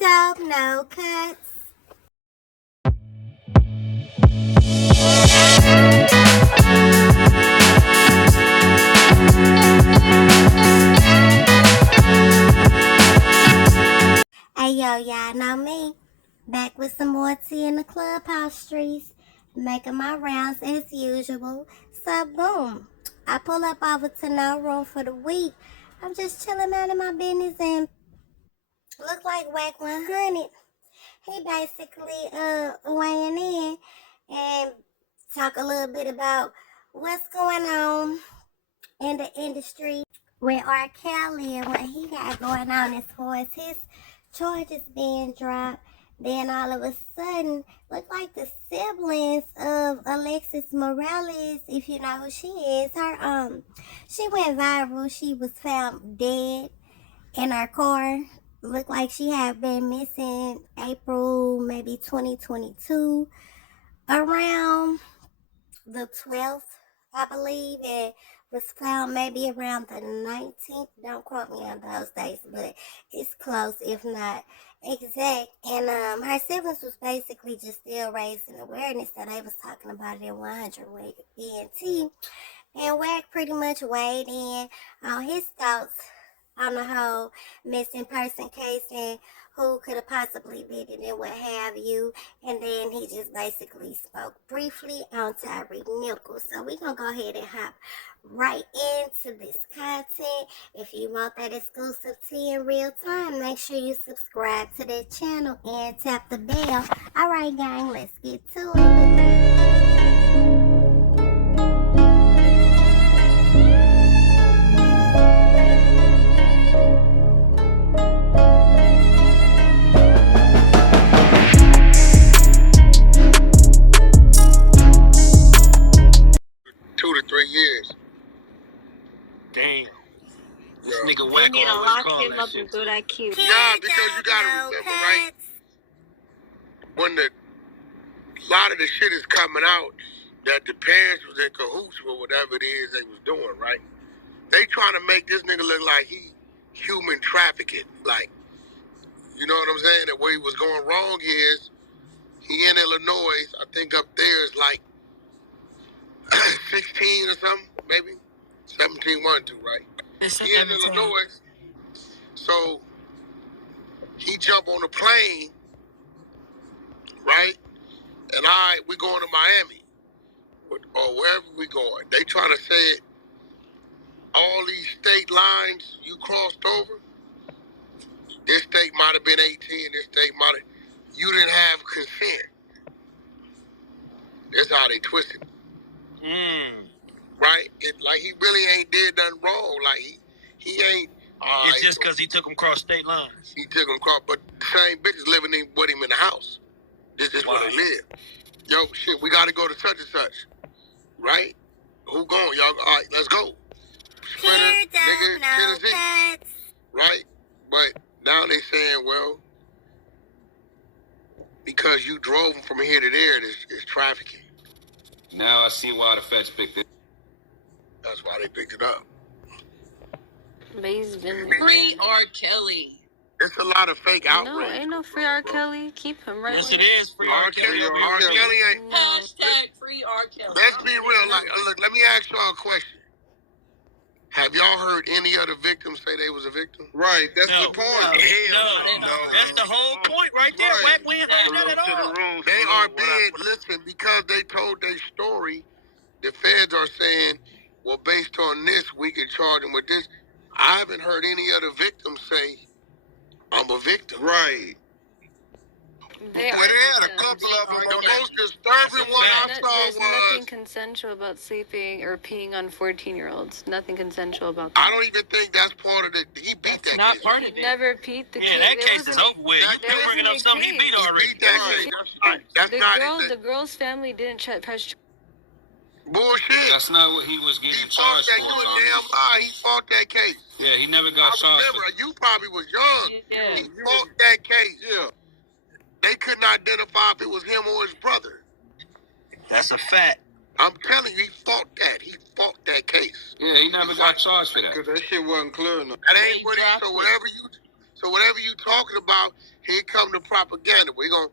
dope, no Cutz. Hey yo, y'all know me. Back with some more tea in the Clubhouse streets, making my rounds as usual. So boom, I pull up over to no room for the week. I'm just chilling out in my business and look like Wack 100. He basically weighing in and talk a little bit about what's going on in the industry with RKelly and what he got going on as far as his charges being dropped. Then all of a sudden, look like the siblings of Alexis Morales, if you know who she is, she went viral. She was found dead in her car. Looked like she had been missing April, maybe 2022, around the 12th, I believe, and was found maybe around the 19th. Don't quote me on those dates, but it's close, if not exact. And her siblings was basically just still raising awareness, so they was talking about it in 100 with ENT. And Wack pretty much weighed in on his thoughts on the whole missing person case and who could have possibly been it and what have you. And then he just basically spoke briefly on Tyre Nichols. So we're going to go ahead and hop right into this content. If you want that exclusive tea in real time, make sure you subscribe to that channel and tap the bell. All right, gang, let's get to it. 2 to 3 years. Damn. This Yeah. nigga Wack need to always lock call him that up shit. and throw that cute. Yeah, because you gotta remember, right? When a lot of the shit is coming out that the parents was in cahoots with whatever it is they was doing, right? They trying to make this nigga look like he human trafficking. Like, you know what I'm saying? That where he was going wrong is he in Illinois, I think up there is like 16 or something, maybe 17, 1, 2, right? He in Illinois, so he jump on a plane, right? And we going to Miami or wherever we going. They trying to say it, all these state lines you crossed over. This state might have been 18. This state might have. You didn't have consent. That's how they twisted. Right? Like he really ain't did nothing wrong. Like he ain't. It's just because he took him across state lines. He took him across, but the same bitches living with him in the house. This is where they live. Yo, shit, we got to go to such and such. Right? Who going? Y'all, all right, let's go. Sprinter, nigga, Tennessee. Right? But now they saying, well, because you drove them from here to there, it's trafficking. Now I see why the feds picked it. That's why they picked it up. But he's been free RKelly. It's a lot of fake outrage. No, ain't no free RKelly. Keep him right. Yes, it is free RKelly. RKelly ain't. Hashtag free RKelly. Let's be real. Like, look, let me ask y'all a question. Have y'all heard any other victims say they was a victim? Right, that's the point. No. That's the whole point right there. Wack, we ain't heard that at all. They are being, listen, because they told their story, the feds are saying, well, based on this, we can charge them with this. I haven't heard any other victims say, I'm a victim. Right. They had a couple of them. The most disturbing one I saw There's was... nothing consensual about sleeping or peeing on 14-year-olds. Nothing consensual about I that. don't even think that's part of the... He beat that case. Not part of it. Never peed the kid. Yeah, that case is over with. You're bringing up something he beat already. He beat that case. That's not... The girl's family didn't press... Bullshit. That's not what he was getting charged for. You a damn lie. He fought that case. Yeah, he never got charged. Remember, you probably was young. Yeah. He fought that case. Yeah. They couldn't identify if it was him or his brother. That's a fact. I'm telling you, he fought that. He fought that case. Yeah, he never got charged for that. Because that shit wasn't clear enough. That ain't what he... So whatever you talking about, here come the propaganda. We're gonna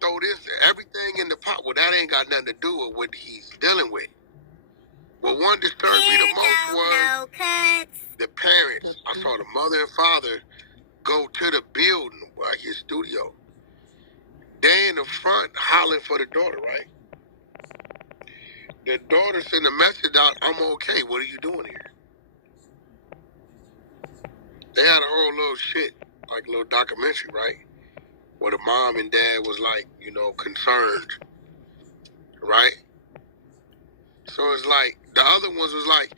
throw this everything in the pot. Well, that ain't got nothing to do with what he's dealing with. What one disturbed me the most was the parents. I saw the mother and father go to the building, like his studio. They in the front hollering for the daughter, right? The daughter sent a message out, I'm okay, what are you doing here? They had a whole little shit, like a little documentary, right? Where the mom and dad was like, concerned, right? So it's like, the other ones was like,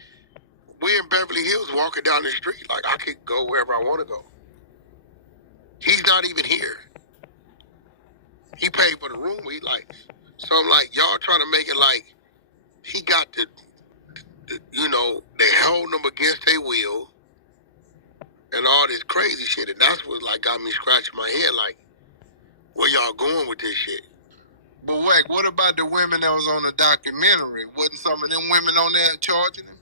we're in Beverly Hills walking down the street, like I could go wherever I want to go. He's not even here. He paid for the room, so I'm like, y'all trying to make it like he got the they held him against their will and all this crazy shit. And that's what got me scratching my head like, where y'all going with this shit? But Wack, what about the women that was on the documentary? Wasn't some of them women on there charging him?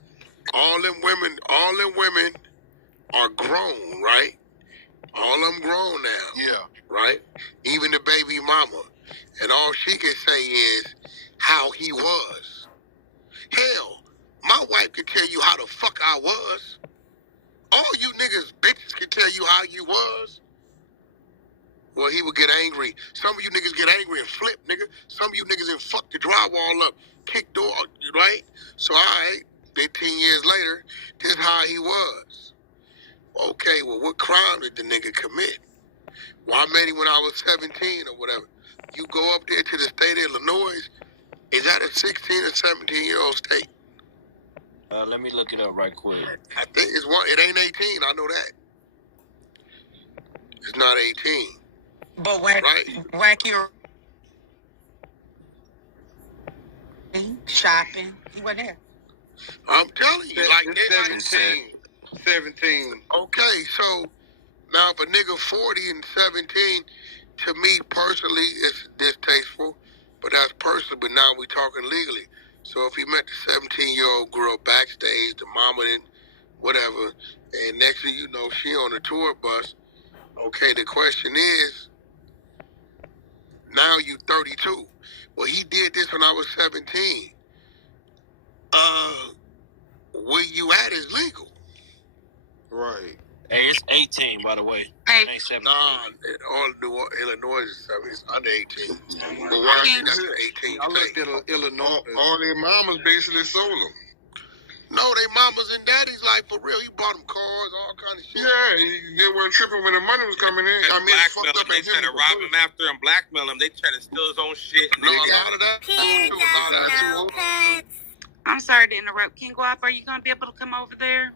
All them women are grown, right? All of them grown now. Yeah. Right? Even the baby mama. And all she can say is how he was. Hell, my wife can tell you how the fuck I was. All you niggas bitches can tell you how you was. Well, he would get angry. Some of you niggas get angry and flip, nigga. Some of you niggas and fuck the drywall up, kick door, right? So, all right, 15 years later, this is how he was. Okay, well, what crime did the nigga commit? Well, I met him when I was 17 or whatever. You go up there to the state of Illinois, is that a 16 or 17-year-old state? Let me look it up right quick. I think it's one. It ain't 18. I know that. It's not 18. But Wack, right? Wack, you're shopping. You were there. I'm telling you, they're 17. Okay, so now if a nigga 40 and 17, to me personally, it's distasteful. But that's personal. But now we talking legally. So if he met the 17-year-old girl backstage, the mama and whatever, and next thing you know, she on a tour bus. Okay, the question is, now you 32. Well, he did this when I was 17. Where you at is legal. Right. Hey, it's 18, by the way. It ain't 17. Nah, Illinois is 7. It's under 18. But Washington, that's 18. I looked at Illinois. All their mamas basically sold them. No, they mamas and daddies, like, for real. He bought them cars, all kind of shit. Yeah, they weren't tripping when the money was coming in. I mean, they try to rob him after and blackmail him. They try to steal his own shit. No, a lot of that. I'm sorry to interrupt. King Guap, are you going to be able to come over there?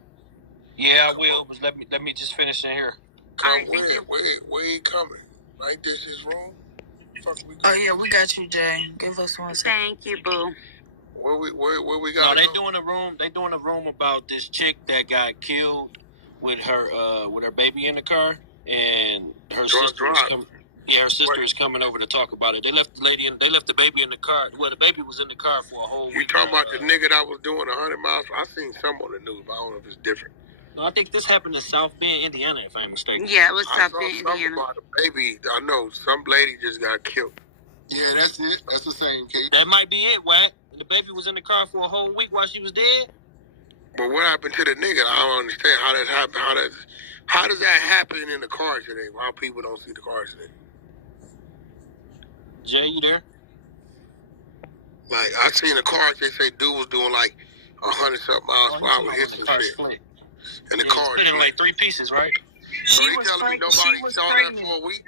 Yeah, I will. But let me just finish in here. Come where he coming? Right, this is wrong. Fuck we. Oh yeah, we got you, Jay. Give us one second. Thank you, boo. Where we got? No, they doing a room about this chick that got killed with her baby in the car, and her sister is coming. Yeah, her sister is coming over to talk about it. They left the baby in the car. Well, the baby was in the car for a whole week. You talking about the nigga that was doing 100 miles? I seen some on the news, but I don't know if it's different. No, I think this happened in South Bend, Indiana, if I'm mistaken. Yeah, it was South Bend, Indiana. About a baby. I know some lady just got killed. Yeah, that's it. That's the same case. That might be it, Wack. The baby was in the car for a whole week while she was dead. But what happened to the nigga? I don't understand how that happened. How does that happen in the car today? Why people don't see the car today? Jay, you there? Like, I seen a car, they say dude was doing like 100-something miles per hour, hit some shit. Split. And the car split in like 3 pieces, right? So you telling me nobody saw that for a week?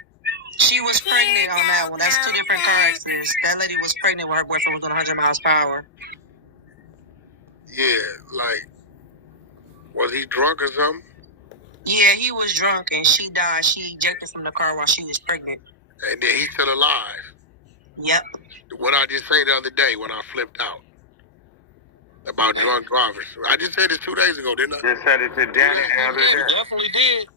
She was pregnant on that one. That's 2 different car accidents. That lady was pregnant when her boyfriend was doing 100 miles per hour. Yeah, like, was he drunk or something? Yeah, he was drunk and she died. She ejected from the car while she was pregnant. And then he's still alive. Yep. What I just say the other day when I flipped out about drunk drivers. I just said this 2 days ago, didn't I? Just said it to Danny the other day. You definitely did.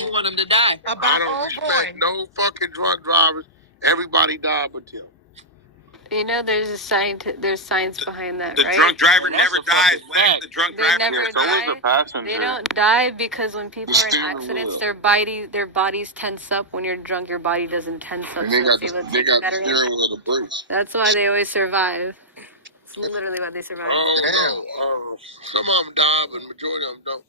You want him to die. I don't respect no fucking drunk drivers. Everybody died but Tim. You know, there's science behind that, The right? drunk driver Well, never that's a fucking dies. Wack. fact. The drunk They driver never die. They don't die because when people are in accidents, their bodies tense up. When you're drunk, your body doesn't tense up. And they So got it's able to the take a better steering impact. wheel of the brakes. That's why they always survive. It's literally why they survive. Oh no, some of them die, but the majority of them don't.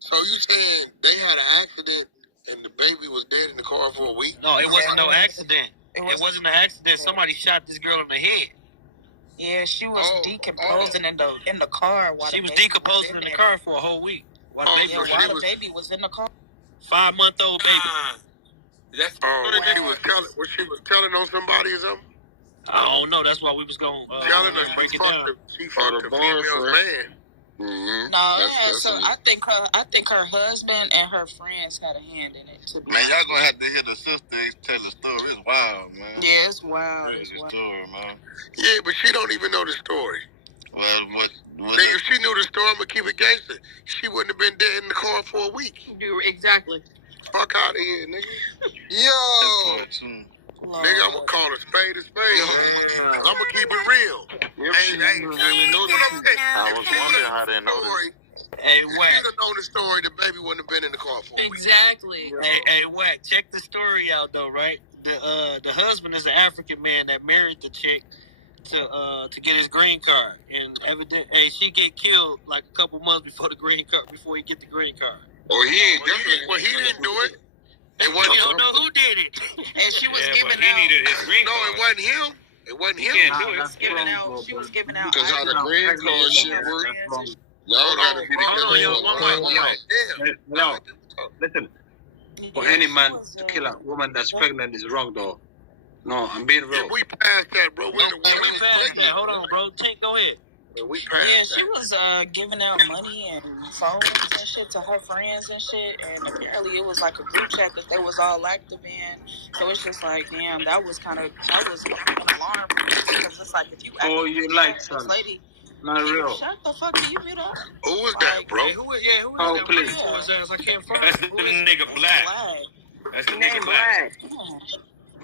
So you saying they had an accident and the baby was dead in the car for a week? No, it wasn't no accident. It wasn't an accident. Somebody shot this girl in the head. Yeah, she was decomposing in the car. While she was decomposing in the car for a whole week. While the baby was in the car. 5-month-old baby. That's Was she telling on somebody or something? I don't know. That's why we was gonna telling her break it down. She fucked the female's man. Mm-hmm. No, I think her husband and her friends had a hand in it. Man, y'all gonna have to hear the sister tell the story. It's wild, man. Yeah, it's wild. It's wild. Story, man. Yeah, but she don't even know the story. Well, what if she knew the story, I'm gonna keep it gangster. She wouldn't have been dead in the car for a week. Exactly. Fuck out of here, nigga. Yo. Nigga, I'm gonna call a spade a spade. I'm gonna keep it real. I was wondering how they know this. Hey, Wack. Wack. If she'd have known the story, the baby wouldn't have been in the car for a week. Exactly. Hey, Wack, check the story out though, right? The husband is an African man that married the chick to get his green card, and she get killed like a couple months before he get the green card. Oh, he didn't do it. We don't know who did it. And she was giving out. He needed his green No, card. it wasn't him. It wasn't him. She was giving out. Because how the green card shit work. Y'all gotta be the No, listen. For any man to kill a woman that's pregnant is wrong, though. No, I'm being real. We passed that, bro. We passed that. Hold on, bro. Tink, go ahead. We passed she was giving out money and phones and shit to her friends and shit, and apparently it was like a group chat that they was all active in. So it's just like, damn, that was an alarm because it's like if you this lady. Not real. Shut the fuck up, you mute up. Who was that, bro? Who was that? Please. I can't find That's the nigga Black. That's the nigga Black.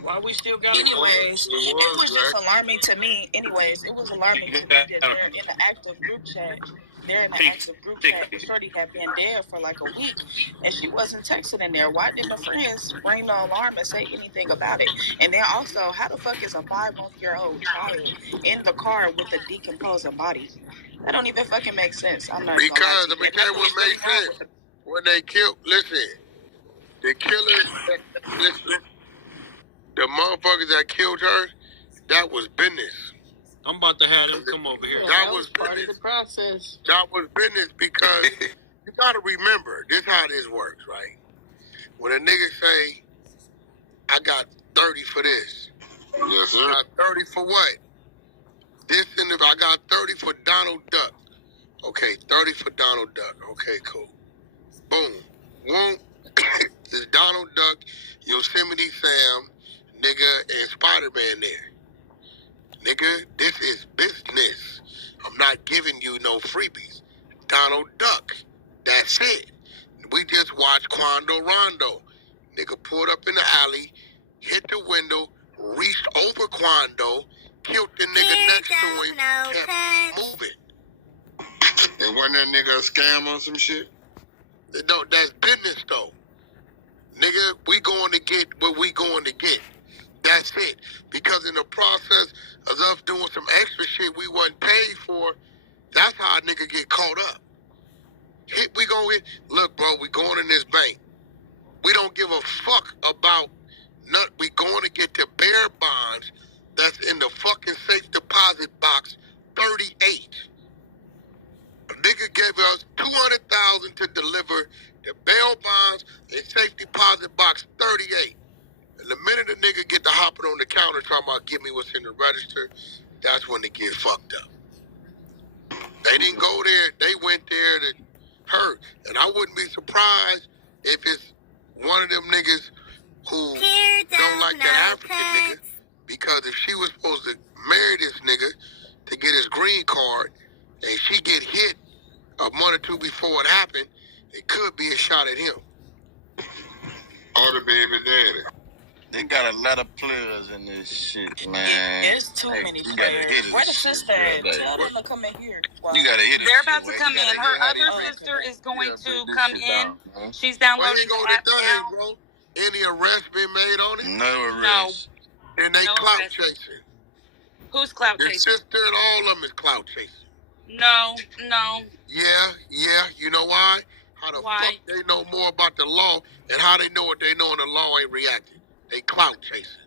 Why we still got Anyways, it was just alarming to me. Anyways, it was alarming to me that they're in the active group chat. Shorty had been there for like a week, and she wasn't texting in there. Why didn't the friends ring the alarm and say anything about it? And then also, how the fuck is a 5-month-old child in the car with a decomposing body? That don't even fucking make sense. I'm not because let me tell you what makes sense. When they killed, the killers, the motherfuckers that killed her, that was business. I'm about to have them come over here. That was part of the process. That was business because you gotta remember, this how this works, right? When a nigga say, I got 30 for this. Yes, sir. I got 30 for what? I got 30 for Donald Duck. Okay, 30 for Donald Duck. Okay, cool. Boom. There's Donald Duck, Yosemite Sam, nigga, and Spider-Man there. Nigga, this is business. I'm not giving you no freebies. Donald Duck. That's it. We just watched Quando Rondo. Nigga pulled up in the alley, hit the window, reached over Quando, killed the nigga next to him, kept moving. And wasn't that nigga a scam or some shit? No, that's business though. Nigga, we going to get what we going to get. That's it. Because in the process of us doing some extra shit we wasn't paid for, that's how a nigga get caught up. Look, bro, we going in this bank. We don't give a fuck about nothing. We going to get the bear bonds that's in the fucking safe deposit box 38. A nigga gave us $200,000 to deliver the bail bonds in safe deposit box 38. And the minute a nigga get to hopping on the counter talking about give me what's in the register, that's when they get fucked up. They didn't go there. They went there to hurt. And I wouldn't be surprised if it's one of them niggas who don't like that African nigga. Because if she was supposed to marry this nigga to get his green card and she get hit a month or two before it happened, it could be a shot at him. Or the baby daddy. We got a lot of players in this shit, man. It's too many players. Where the sister at? Tell them to come in here. You gotta hit it. They're about to come in. Her other sister is going to come in. She's downloading the app now. Bro. Any arrests been made on it? No arrests. No. And they clout chasing. Who's clout chasing? Your sister and all of them is clout chasing. No. Yeah. You know why? How the fuck they know more about the law and how they know what they know and the law ain't reacting? They clout chasing.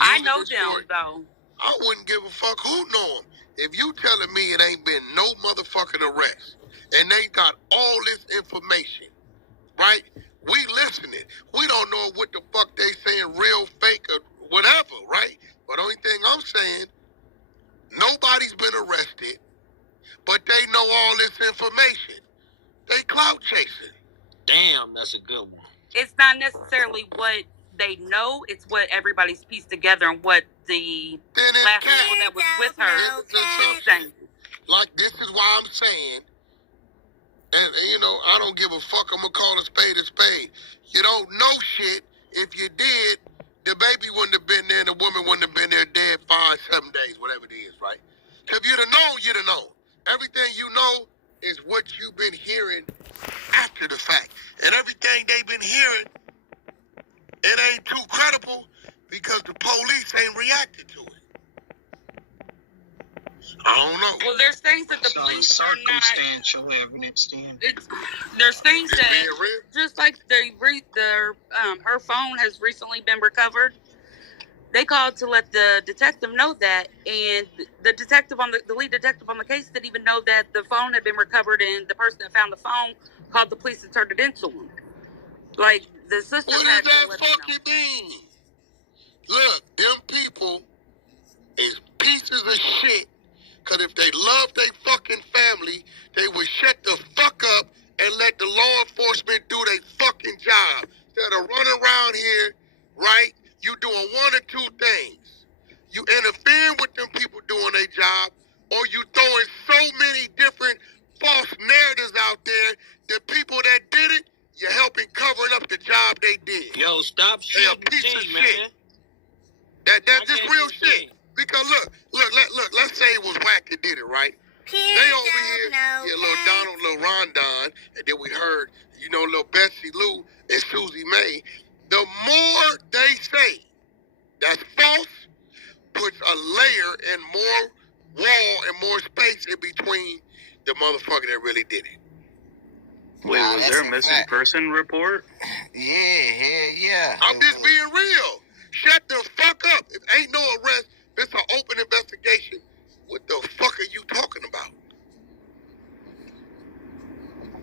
I know them, though. I wouldn't give a fuck who know them. If you telling me it ain't been no motherfucking arrest and they got all this information, right? We listening. We don't know what the fuck they saying, real, fake, or whatever, right? But only thing I'm saying, nobody's been arrested, but they know all this information. They clout chasing. Damn, that's a good one. It's not necessarily what they know, it's what everybody's pieced together and what the last people that was with her is saying. Like, this is why I'm saying, and you know, I don't give a fuck, I'm gonna call a spade a spade. You don't know shit. If you did, the baby wouldn't have been there and the woman wouldn't have been there dead 5-7 days, whatever it is, right? If you'd have known, you'd have known. Everything you know is what you've been hearing after the fact. And everything they've been hearing, it ain't too credible because the police ain't reacted to it. I don't know. Well, there's things that the police are not. Circumstantial evidence, then. There's things It's that, being real. just like her phone has recently been recovered. They called to let the detective know that, and the detective the lead detective on the case didn't even know that the phone had been recovered, and the person that found the phone called the police and turned it into him. Like, the sister. What does that fucking mean? Look, them people is pieces of shit. Cause if they love their fucking family, they would shut the fuck up and let the law enforcement do their fucking job. Instead of running around here, right? You doing one or two things. You interfering with them people doing their job, or you throwing so many different false narratives out there. The people that did it, you're helping covering up the job they did. Yo, stop They a shooting piece of me, man. shit. That's just real shit. Because look, let's say it was Wack that did it, right? They over here, little Rondon, and then we heard, little Betsy Lou and Susie Mae. The more they say that's false, puts a layer and more wall and more space in between the motherfucker that really did it. Wait, was there a missing person report? Yeah. I'm just being real. Shut the fuck up. If ain't no arrest, it's an open investigation. What the fuck are you talking about?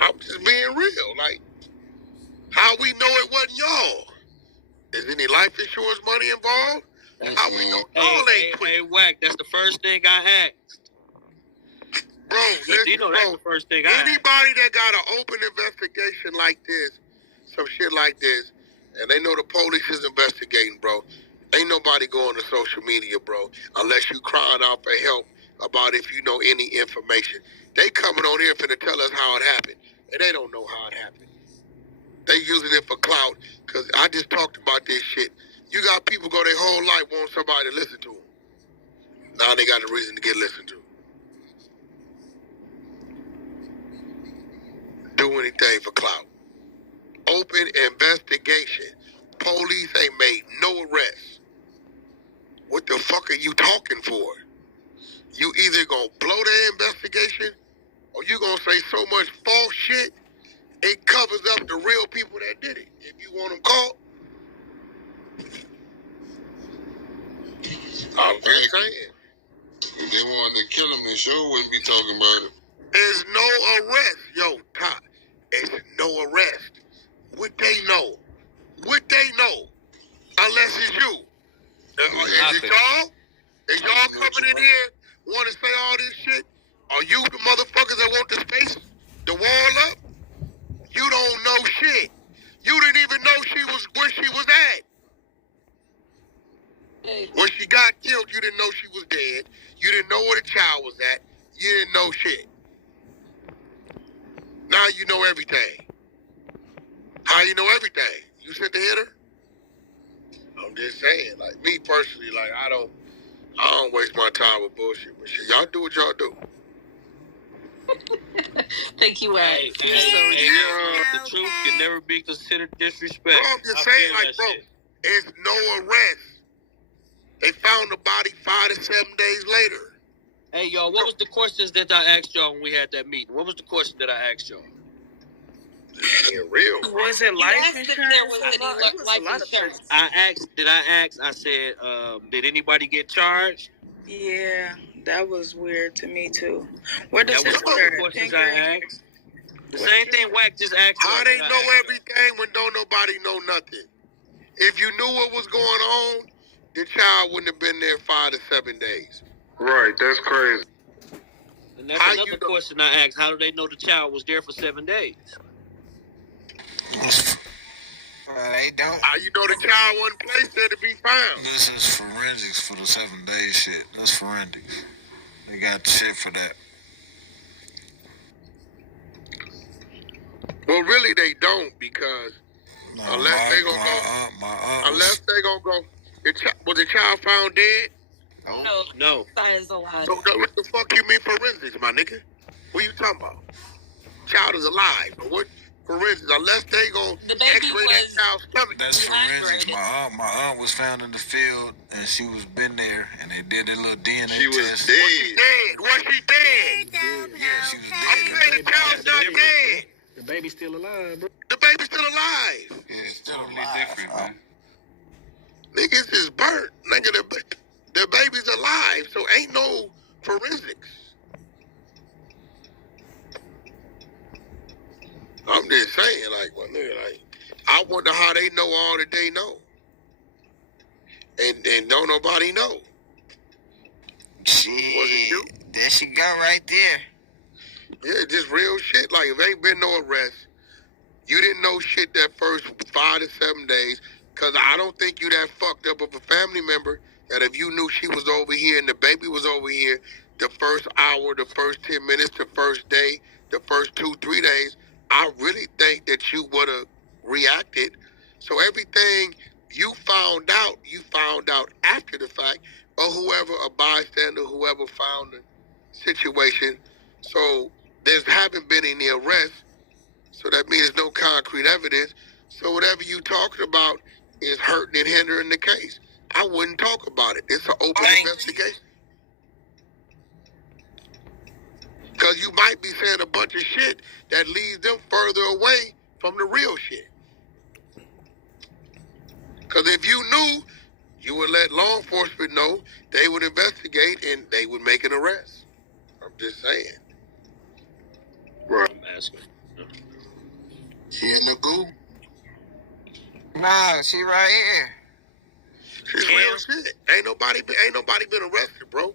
I'm just being real. Like, how we know it wasn't y'all? Is any life insurance money involved? How we know y'all ain't quit? Hey, Wack, that's the first thing I asked. Bro, listen, that's the first thing I asked. Anybody that got an open investigation like this, some shit like this, and they know the police is investigating, bro, ain't nobody going to social media, bro, unless you crying out for help about if you know any information. They coming on here finna tell us how it happened, and they don't know how it happened. They using it for clout, because I just talked about this shit. You got people go their whole life wanting somebody to listen to them. Now they got a reason to get listened to. Do anything for clout. Open investigation. Police ain't made no arrests. What the fuck are you talking for? You either gonna blow their investigation or you gonna say so much false shit it covers up the real people that did it. If you want them caught, I'm just saying. If they wanted to kill him, they sure wouldn't be talking about it. There's no arrest. Yo, Todd, there's no arrest. What they know? Unless it's you. Is it y'all? Is y'all coming in here want to say all this shit? Are you the motherfuckers that want the space, the wall up? You don't know shit. You didn't even know where she was at. When she got killed, you didn't know she was dead. You didn't know where the child was at. You didn't know shit. Now you know everything. How you know everything? You sent the hitter? I'm just saying, like me personally, like I don't waste my time with bullshit. But shit, y'all do what y'all do. Thank you, Wack. The truth can never be considered disrespect. Bro, I'm just saying, like, bro, it's no arrest. They found the body 5 to 7 days later. Hey, y'all, what was the questions that I asked y'all when we had that meeting? What was the question that I asked y'all? Being real. Was it life insurance? There was any life insurance. I said, did anybody get charged? Yeah, that was weird to me too. Where the That was one of the questions I asked. The same thing Wack just asked. How they know everything when don't nobody know nothing? If you knew what was going on, the child wouldn't have been there 5 to 7 days. Right, that's crazy. And that's another question I asked. How do they know the child was there for 7 days? They don't. How you know the child wasn't placed there to be found? This is forensics for the 7 days shit. That's forensics. They got shit for that. Well, really, they don't because unless they gonna go, was the child found dead? No. Science alive. So what the fuck you mean forensics, my nigga? What you talking about? Child is alive. But what forensics? Unless they gonna X-ray that child's stomach. That's forensics. My aunt was found in the field and she was been there and they did a little DNA test. She was dead. Was she dead? Yeah, she was dead. I'm saying the child's not dead. The baby's still alive, bro. The baby's still alive. Yeah, it's still alive. Different, man. Niggas is burnt. Nigga, the baby's alive, so ain't no forensics. I'm just saying, like, well, nigga, like, I wonder how they know all that they know. And don't nobody know. Shit. Was it you? There she go right there. Yeah, just real shit. Like, if ain't been no arrest, you didn't know shit that first 5 to 7 days, because I don't think you that fucked up of a family member that if you knew she was over here and the baby was over here the first hour, the first 10 minutes, the first day, the first 2-3 days, I really think that you would have reacted. So everything you found out after the fact, or whoever, a bystander, whoever found the situation. So there haven't been any arrests. So that means no concrete evidence. So whatever you talking about is hurting and hindering the case. I wouldn't talk about it. It's an open investigation. Because you might be saying a bunch of shit that leads them further away from the real shit. Because if you knew, you would let law enforcement know, they would investigate, and they would make an arrest. I'm just saying. Right. I'm asking. She in the goo? Nah, she right here. She's real shit. Ain't nobody been arrested, bro.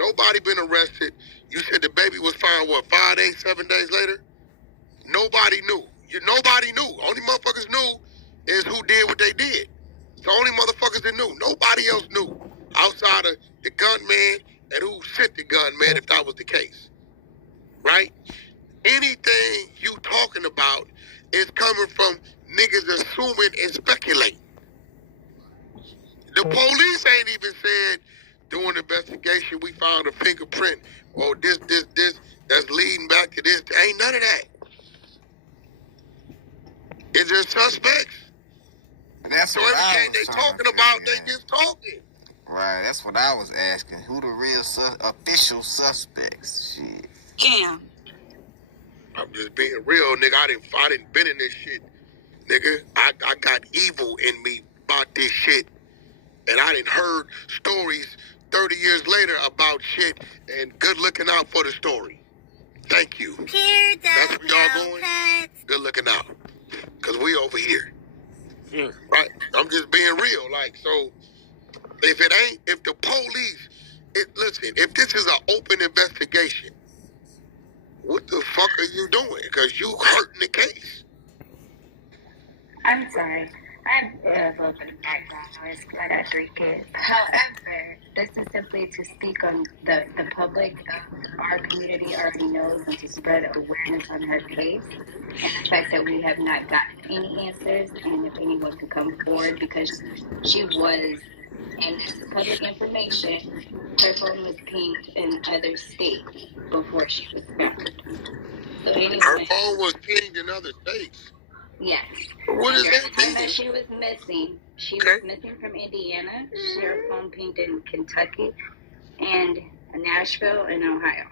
Nobody been arrested. You said the baby was found, 5 days, 7 days later? Nobody knew. Nobody knew. Only motherfuckers knew is who did what they did. The only motherfuckers that knew. Nobody else knew. Outside of the gunman and who sent the gunman, if that was the case. Right? Anything you talking about is coming from niggas assuming and speculating. The police ain't even said during the investigation we found a fingerprint or this that's leading back to this. Ain't none of that. Is there suspects? That's so what everything they talking about, they just talking. Right, that's what I was asking. Who the real official suspects? Shit. Cam. I'm just being real, nigga. I didn't been in this shit, nigga. I got evil in me about this shit. And I didn't heard stories 30 years later about shit, and good looking out for the story. Thank you. That's where y'all going? Good looking out. Because we over here. Yeah. Right? I'm just being real. Like, so, if the police, listen, if this is an open investigation, what the fuck are you doing? Because you hurting the case. I'm sorry. I have a little bit of background noise because I got 3 kids. However, this is simply to speak on the public of our community already knows and to spread awareness on her case and the fact that we have not gotten any answers and if anyone could come forward because she was, and this is public information, her phone was pinged in other states before she was found. So anyone, her phone was pinged in other states? Yes. What is that mean? That she was missing. She was missing from Indiana. Her phone pinged in Kentucky and Nashville and Ohio.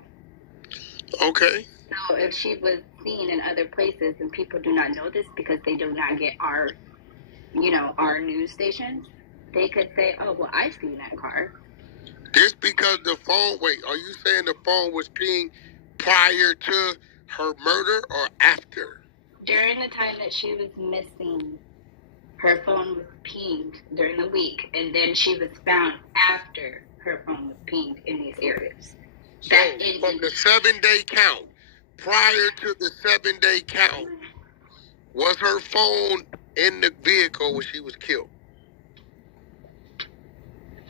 Okay. So if she was seen in other places and people do not know this because they do not get our, our news stations, they could say, oh, well, I've seen that car. Just because the phone, wait, are you saying the phone was pinged prior to her murder or after? During the time that she was missing, her phone was pinged during the week, and then she was found after her phone was pinged in these areas. So, from the 7-day count, prior to the 7-day count, was her phone in the vehicle when she was killed?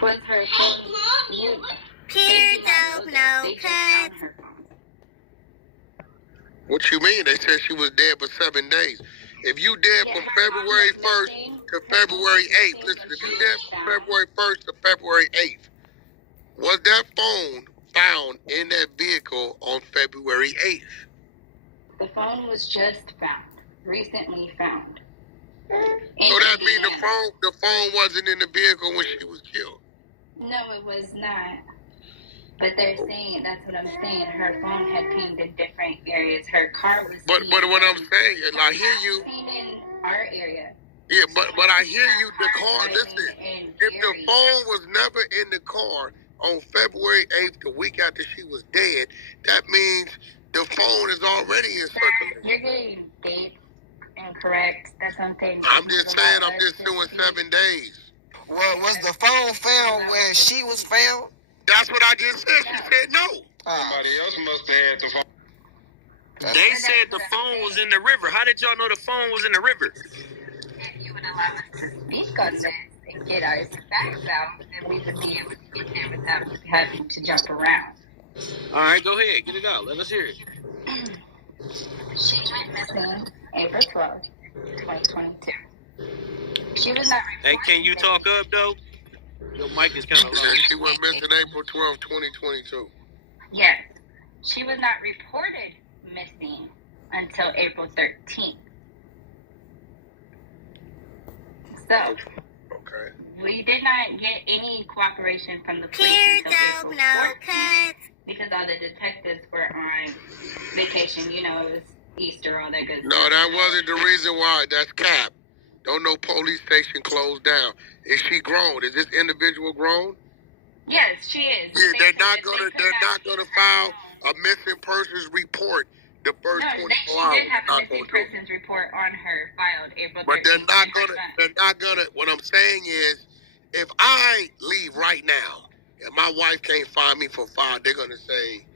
Was her phone... Cutz. What you mean? They said she was dead for 7 days. If you dead from February 1st to February 8th, listen, if you dead from February 1st to February 8th, was that phone found in that vehicle on February 8th? The phone was just found, recently found. So that means the phone wasn't in the vehicle when she was killed? No, it was not. But they're saying, that's what I'm saying, her phone had pinged in different areas. Her car was But what I'm saying is, I hear you. Seen in our area. Yeah, but I hear you. The car, listen, if the phone was never in the car on February 8th, the week after she was dead, that means the phone is already in circulation. You're getting dates incorrect. That's what I'm saying. I'm just saying, I'm just doing 7 days. Well, was the phone found where she was found? That's what I just said. She said no. Somebody else must have had the phone. They said the phone was in the river. How did y'all know the phone was in the river? If you would allow us to speak on this and get our facts out, then we would be able to get there without having to jump around. All right, go ahead. Get it out. Let us hear it. She went missing April 12th, 2022. She was not reported. Hey, can you talk up, though? Your mic is kind of low. She went missing April 12th, 2022. Yes. She was not reported missing until April 13th. So, we did not get any cooperation from the police until April 14th because all the detectives were on vacation. It was Easter, all that good stuff. No, that wasn't the reason why. That's cap. Don't no police station closed down. Is she grown? Is this individual grown? Yes, she is. Yeah, they're not gonna file a missing persons report the first 24 hours. She did have a missing persons report on her filed April 13th. But they're not gonna. What I'm saying is, if I leave right now and my wife can't find me for 5, they're gonna say,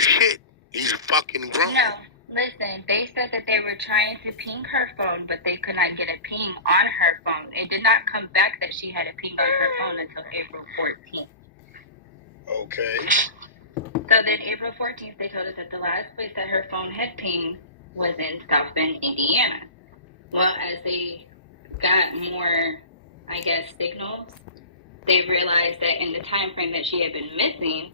shit, he's fucking grown. No. Listen, they said that they were trying to ping her phone, but they could not get a ping on her phone. It did not come back that she had a ping on her phone until April 14th. Okay. So then April 14th, they told us that the last place that her phone had pinged was in South Bend, Indiana. Well, as they got more, signals, they realized that in the time frame that she had been missing,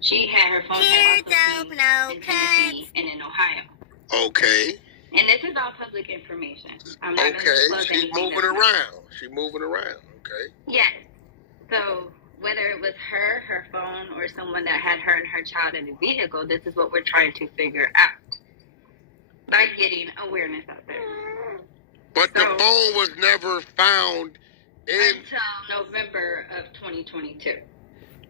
she had her phone had also pinged in Tennessee and in Ohio. Okay. And this is all public information. I'm not going to disclose anything. She's moving around. Okay. Yes. So whether it was her phone, or someone that had her and her child in a vehicle, this is what we're trying to figure out by getting awareness out there. But the phone was never found until November of 2022.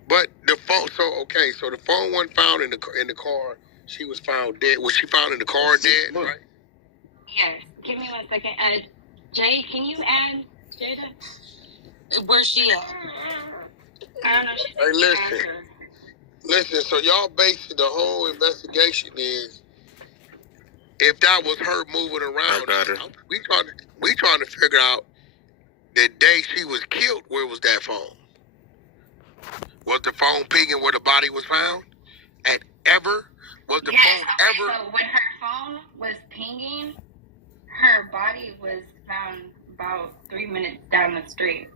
But the phone, so the phone wasn't found in the car. She was found dead. Was she found in the car dead? Right. Yes. Give me 1 second. Jay, can you add Jada? Where's she at? I don't know. Hey, listen. So y'all basically the whole investigation is if that was her moving around. We trying to figure out the day she was killed, where was that phone? Was the phone pinging where the body was found? Was the phone ever? So when her phone was pinging, her body was found about 3 minutes down the street.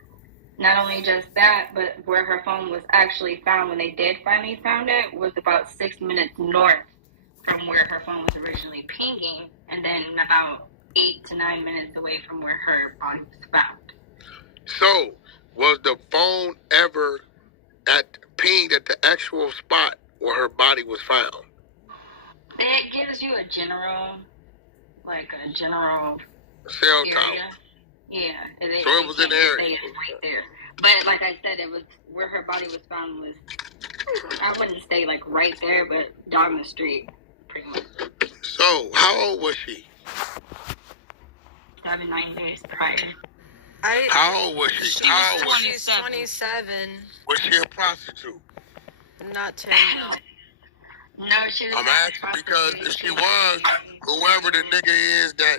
Not only just that, but where her phone was actually found when they did finally found it was about 6 minutes north from where her phone was originally pinging, and then about 8 to 9 minutes away from where her body was found. So, was the phone ever pinged at the actual spot where her body was found? It gives you a general cell area. tower. Yeah. So it was in the area. Right there. But like I said, it was where her body was found was, I wouldn't say like right there, but down the street, pretty much. So, how old was she? 7, 9 days prior. How old was she? She's 27. Was she a prostitute? Not 10, no. No, she was I'm asking because if she was, whoever the nigga is that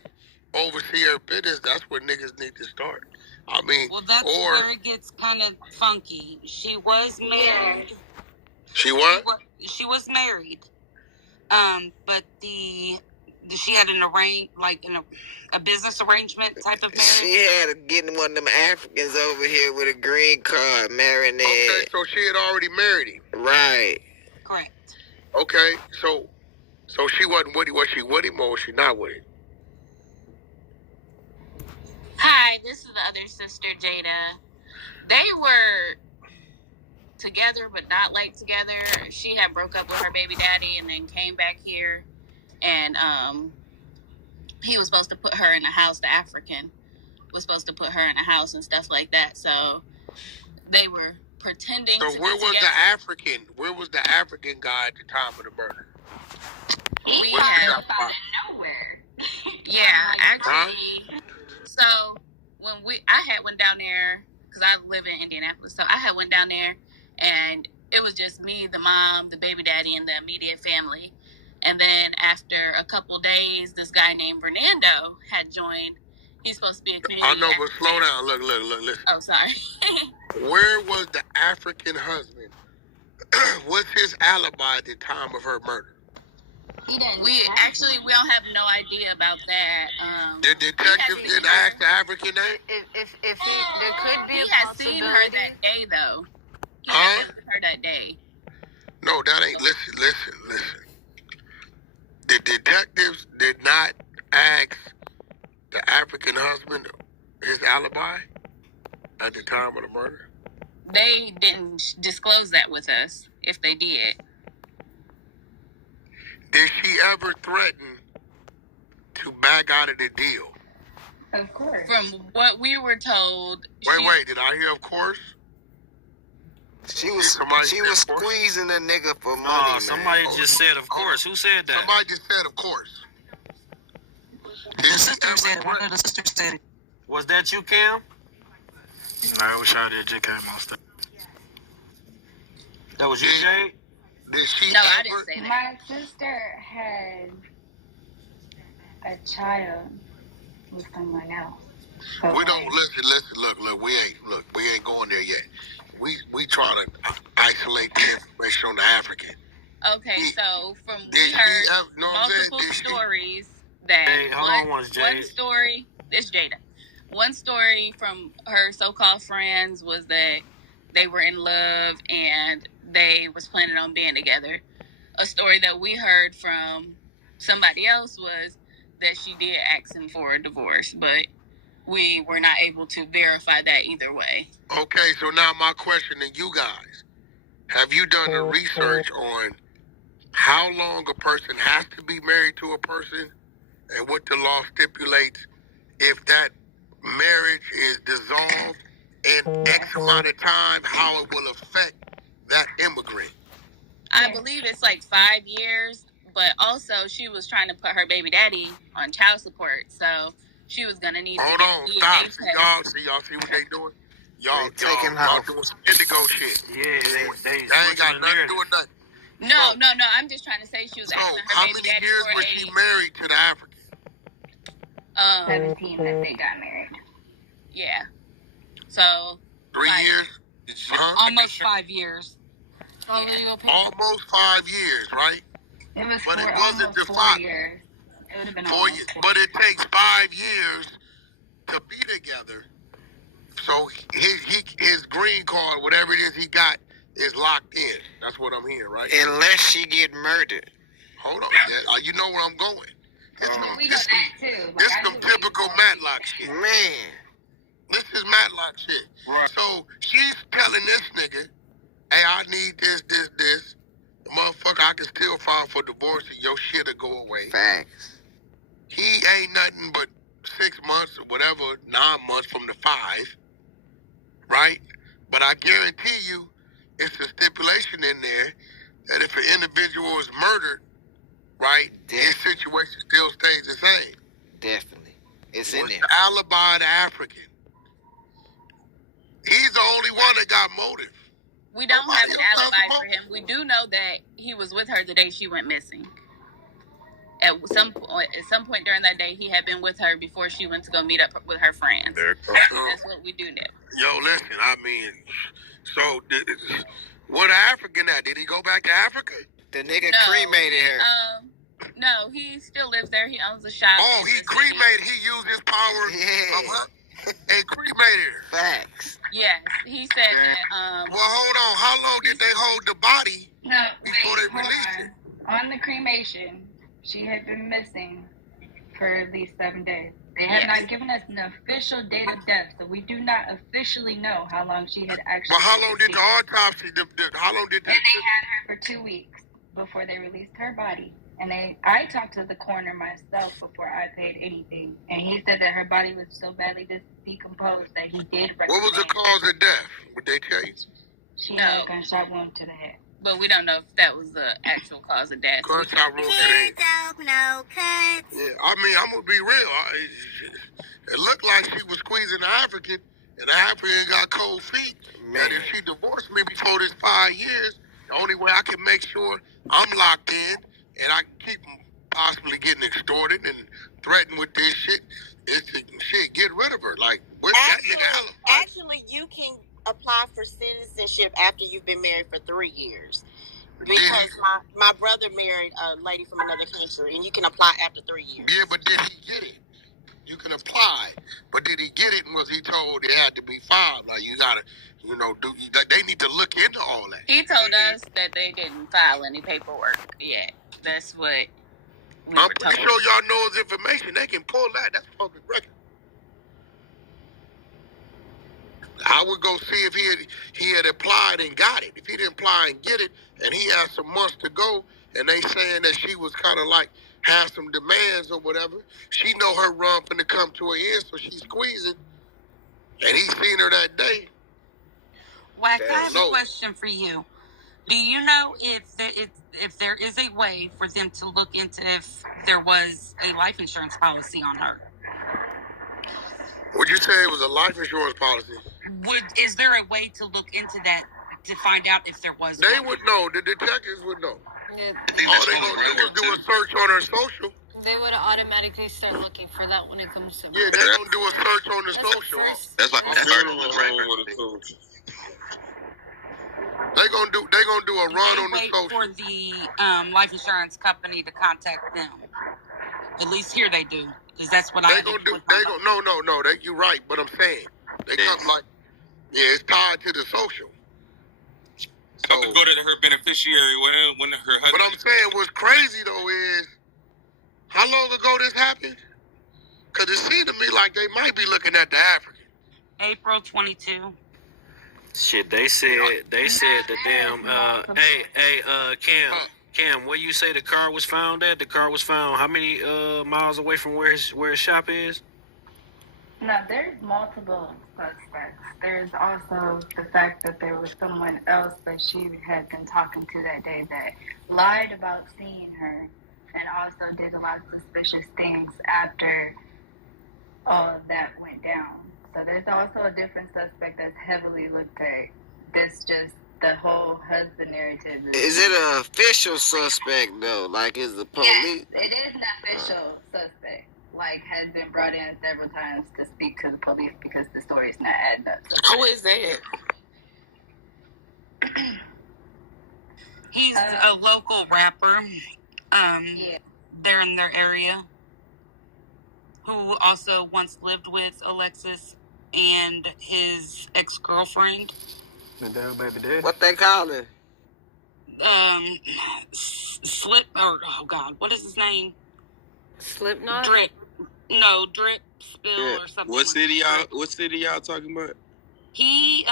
oversee her business, that's where niggas need to start. I mean, well, that's where it gets kind of funky. She was married. She what? She was married. But she had a business arrangement type of marriage. She had getting one of them Africans over here with a green card, marrying it. Okay, so she had already married him. Right. Correct. Okay, so she wasn't with him. Was she with him or was she not with him? Hi, this is the other sister, Jada. They were together, but not like together. She had broke up with her baby daddy and then came back here. And he was supposed to put her in a house. The African was supposed to put her in a house and stuff like that. So they were pretending to be together. Where was the African guy at the time of the murder? He popped up out of nowhere. Yeah, actually. So when I had went down there, because I live in Indianapolis, so I had went down there, and it was just me, the mom, the baby daddy, and the immediate family. And then after a couple days, this guy named Fernando had joined. He's supposed to be a community. I know, but slow down. Look, listen. Oh, sorry. Where was the African husband? What's his alibi at the time of her murder? We don't have no idea about that. The detective didn't ask the African that? If there could be he a had possibility. seen her that day, though. He had been with her that day. No, that ain't. Listen. The detectives did not ask the African husband his alibi at the time of the murder? They didn't disclose that with us, if they did. Did she ever threaten to back out of the deal? Of course. From what we were told... Wait, did I hear of course? She was squeezing a nigga for money, somebody just said of course. Who said that? Somebody just said of course. The sister said it. One of the sisters said it. Was that you, Cam? No, I wish I did JK most of it. That was you, Jay? Did she No, I didn't say that. My sister had a child with someone else. So we don't listen. Look. We ain't going there yet. We try to isolate the information on the African. Okay, so we heard multiple stories that one story. It's Jada. One story from her so-called friends was that they were in love and they was planning on being together. A story that we heard from somebody else was that she did ask him for a divorce, but we were not able to verify that either way. Okay, so now my question to you guys. Have you done the research on how long a person has to be married to a person and what the law stipulates if that marriage is dissolved in X amount of time, how it will affect that immigrant? I believe it's like 5 years, but also she was trying to put her baby daddy on child support, so she was gonna need Hold to on, get stop. DNA Y'all see what they doing? Y'all out. doing some indigo shit. Yeah, they ain't got nothing to do with nothing. No. I'm just trying to say she was asking her baby daddy for how many years was she married to the African? 17 that they got married. Yeah. So 3 years? Almost 5 years. Yeah. Almost 5 years, right? It was but it wasn't the 4 years. It would have been 4 years. But it takes 5 years to be together. So his green card, whatever it is he got, is locked in. That's what I'm hearing, right? Unless she get murdered. Hold on. You know where I'm going. We know that too. This is some typical Matlock shit. Man. This is Matlock shit. Right. So she's telling this nigga, hey, I need this. Motherfucker, I can still file for divorce and your shit'll go away. Facts. He ain't nothing but 6 months or whatever, 9 months from the 5, right? But I guarantee you, it's a stipulation in there that if an individual is murdered, right, his situation still stays the same. Definitely. It's in there. The alibi of the African. He's the only one that got motive. We don't have an alibi for him. We do know that he was with her the day she went missing. At some point during that day, he had been with her before she went to go meet up with her friends. That's what we do know. Yo, listen, I mean, so where the African at? Did he go back to Africa? The nigga cremated her. No, he still lives there. He owns a shop. Oh, he cremated. He used his power of her and cremated her. Facts. Yes, he said that. Well, hold on. How long did they hold the body before they released it? On the cremation, she had been missing for at least 7 days. They have not given us an official date of death, so we do not officially know how long she had actually. Well, how long did the autopsy? How long did? And they had her for 2 weeks before they released her body. And I talked to the coroner myself before I paid anything, and he said that her body was so badly decomposed that he did recommend. What was the cause of death? Would they tell you? She had a gunshot wound to the head. But we don't know if that was the actual cause of death. Gunshot wound to the head. Don't know, Cutz. Yeah, I mean, I'm gonna be real. It looked like she was squeezing the African, and the African got cold feet. Man. And if she divorced me before this 5 years, the only way I can make sure I'm locked in and I can keep possibly getting extorted and threatened with this shit is to get rid of her. Like, where's that nigga alibi? Actually, you can apply for citizenship after you've been married for 3 years. Because my brother married a lady from another country, and you can apply after 3 years. Yeah, but did he get it? You can apply, but did he get it? And was he told it had to be filed? Like, you gotta, they need to look into all that. He told us that they didn't file any paperwork yet. That's what we I'm were pretty told. sure y'all know his information. They can pull that. That's public record. I would go see if he had applied and got it. If he didn't apply and get it, and he had some months to go, and they saying that she was kind of like had some demands or whatever, she know her run finna come to an end, so she's squeezing, and he seen her that day. Wack, I have a question for you. Do you know if there is a way for them to look into if there was a life insurance policy on her? Would you say it was a life insurance policy? Is there a way to look into that to find out if there was? They would know. The detectives would know. Yeah, all they gonna do is do a search on her social. They would automatically start looking for that when it comes to. Yeah, they're gonna do a search on the social. That's like a They're gonna do a run on the social. For the life insurance company to contact them. At least here they do, because that's what they gonna do. No. You're right, but I'm saying they come like, it's tied to the social. So go to her beneficiary when her husband. What I'm saying, what's crazy though is, how long ago this happened? Because it seemed to me like they might be looking at the African. April 22. Shit, they said the damn. Cam, where you say the car was found at? The car was found how many miles away from where his shop is? No, there's multiple suspects. There's also the fact that there was someone else that she had been talking to that day that lied about seeing her and also did a lot of suspicious things after all of that went down. So there's also a different suspect that's heavily looked at. This just the whole husband narrative. Is it an official suspect though? Like, is the police? Yes, it is an official suspect. like has been brought in several times to speak to the police because the story's not adding up. Who is that? He's a local rapper. Yeah. They're in their area. Who also once lived with Alexis and his ex-girlfriend. The damn baby daddy. What they call it? Slip, or oh God, what is his name? Slipknot? Drip Spill or something. What city y'all talking about? He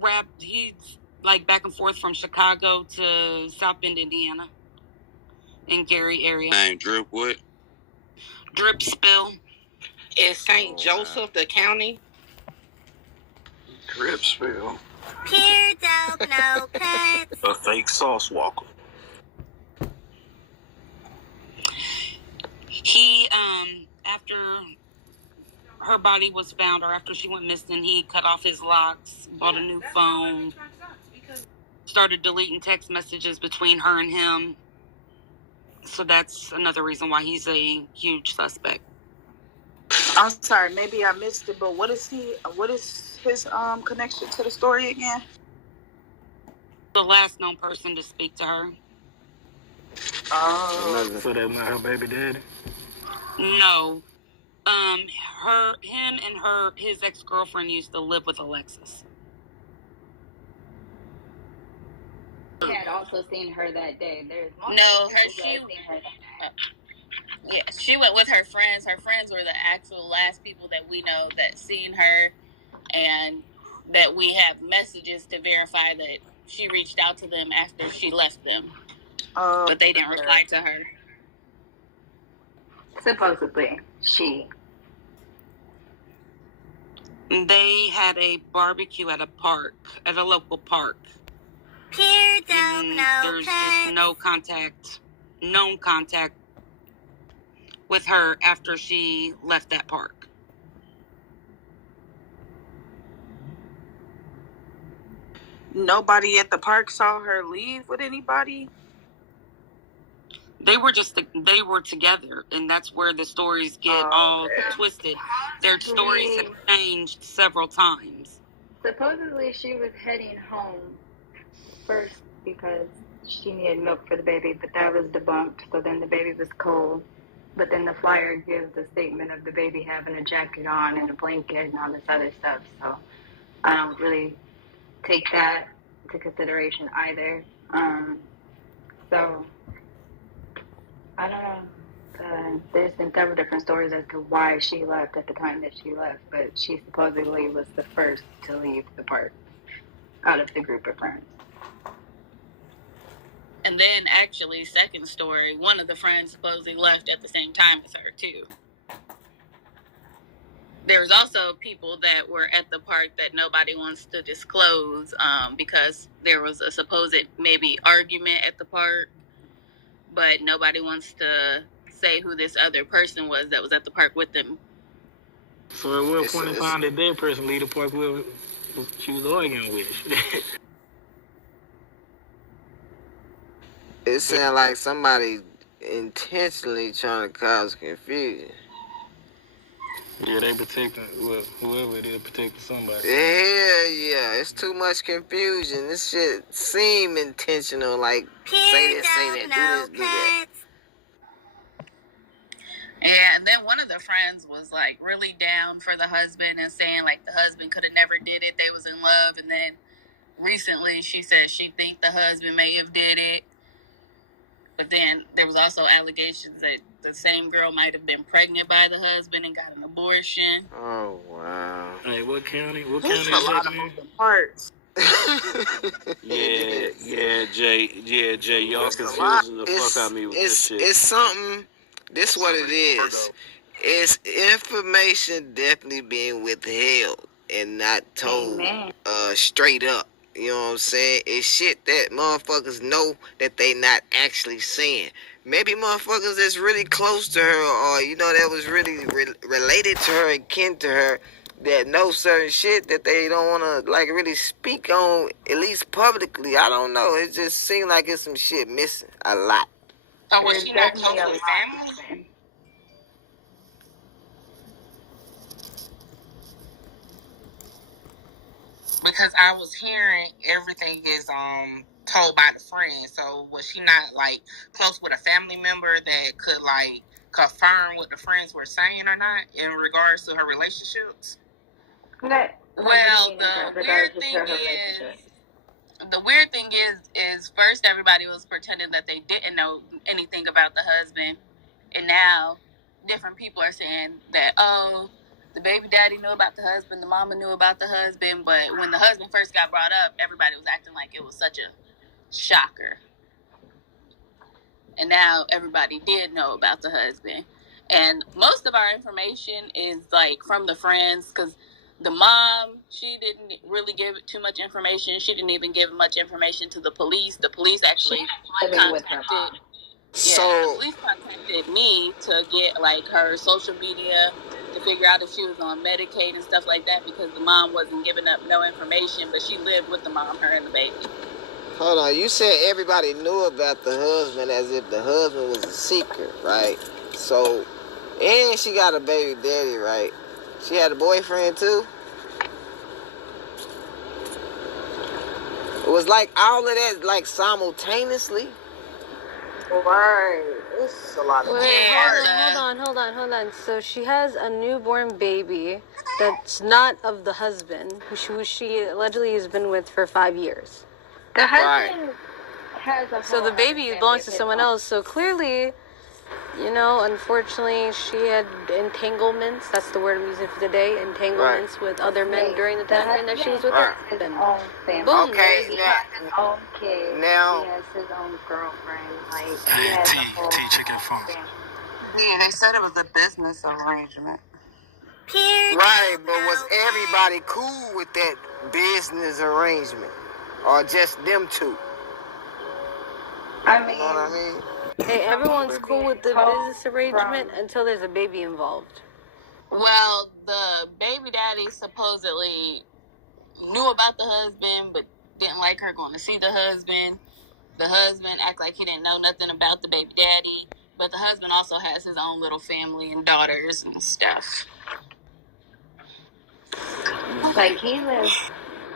rapped. He's like back and forth from Chicago to South Bend, Indiana, in Gary area. Name Drip what? Drip Spill. Is St. Joseph the county? Drip Spill. Pure dope, no cuts. A fake sauce walker. He after her body was found, or after she went missing, he cut off his locks, bought a new phone, started deleting text messages between her and him. So that's another reason why he's a huge suspect. I'm sorry, maybe I missed it, but what is his connection to the story again? The last known person to speak to her. Oh. So that's not her baby daddy? No. Him and his ex-girlfriend used to live with Alexis. He had also seen her that day. She went with her friends. Her friends were the actual last people that we know that seen her, and that we have messages to verify that she reached out to them after she left them. But they didn't reply to her. Supposedly, she. They had a barbecue at a local park. Pure dope, no There's cuts. just known contact with her after she left that park. Nobody at the park saw her leave with anybody? They were together, and that's where the stories get all twisted. Their stories have changed several times. Supposedly, she was heading home first because she needed milk for the baby, but that was debunked. So then the baby was cold. But then the flyer gives a statement of the baby having a jacket on and a blanket and all this other stuff. So I don't really take that into consideration either. So I don't know. There's been several different stories as to why she left at the time that she left, but she supposedly was the first to leave the park out of the group of friends. And then, actually, second story, one of the friends supposedly left at the same time as her, too. There's also people that were at the park that nobody wants to disclose because there was a supposed maybe argument at the park, but nobody wants to say who this other person was that was at the park with them. So at what point in time did that person leave the park with she was arguing with? It sounds like somebody intentionally trying to cause confusion. Yeah, they protecting, whoever it is, protecting somebody. Yeah, it's too much confusion. This shit seem intentional, like, say that, do that. Yeah, and then one of the friends was, like, really down for the husband and saying, like, the husband could have never did it. They was in love. And then recently she said she think the husband may have did it. But then there was also allegations that the same girl might have been pregnant by the husband and got an abortion. Oh, wow. Hey, what county? What There's county a is lot that of in? moving parts. Jay, y'all confusing the fuck out of me with this shit. It's something, this what it is. It's information definitely being withheld and not told straight up. You know what I'm saying? It's shit that motherfuckers know that they not actually saying. Maybe motherfuckers that's really close to her or, you know, that was really related to her and kin to her that know certain shit that they don't want to, like, really speak on, at least publicly. I don't know. It just seems like it's some shit missing a lot. So was she not close with family? Because I was hearing everything is told by the friend. So was she not like close with a family member that could like confirm what the friends were saying or not in regards to her relationships? Well, the weird thing is first everybody was pretending that they didn't know anything about the husband, and now different people are saying that, oh, the baby daddy knew about the husband, the mama knew about the husband, but when the husband first got brought up, everybody was acting like it was such a shocker. And now everybody did know about the husband. And most of our information is like from the friends, because the mom, she didn't really give too much information. She didn't even give much information to the police. The police actually contacted the police contacted me to get like her social media to figure out if she was on Medicaid and stuff like that, because the mom wasn't giving up no information, but she lived with the mom, her and the baby. Hold on, you said everybody knew about the husband as if the husband was a secret, right? So, and she got a baby daddy, right? She had a boyfriend too? It was like all of that, like simultaneously? Right. It's a lot of Hold on. So she has a newborn baby that's not of the husband, who she allegedly has been with for 5 years. The husband has a So the baby belongs to someone else. So clearly, you know, unfortunately, she had entanglements. That's the word I'm using for today. Entanglements with other men during the time frame that she was with her husband. Boom. Okay, he has his own kid. Now, he has his own girlfriend. Like, T chicken phone. Yeah, they said it was a business arrangement. right, but was everybody cool with that business arrangement? Or just them two? I mean, you know what I mean? Hey, everyone's cool with the business arrangement until there's a baby involved. Well, the baby daddy supposedly knew about the husband, but didn't like her going to see the husband. The husband act like he didn't know nothing about the baby daddy, but the husband also has his own little family and daughters and stuff. like, he lives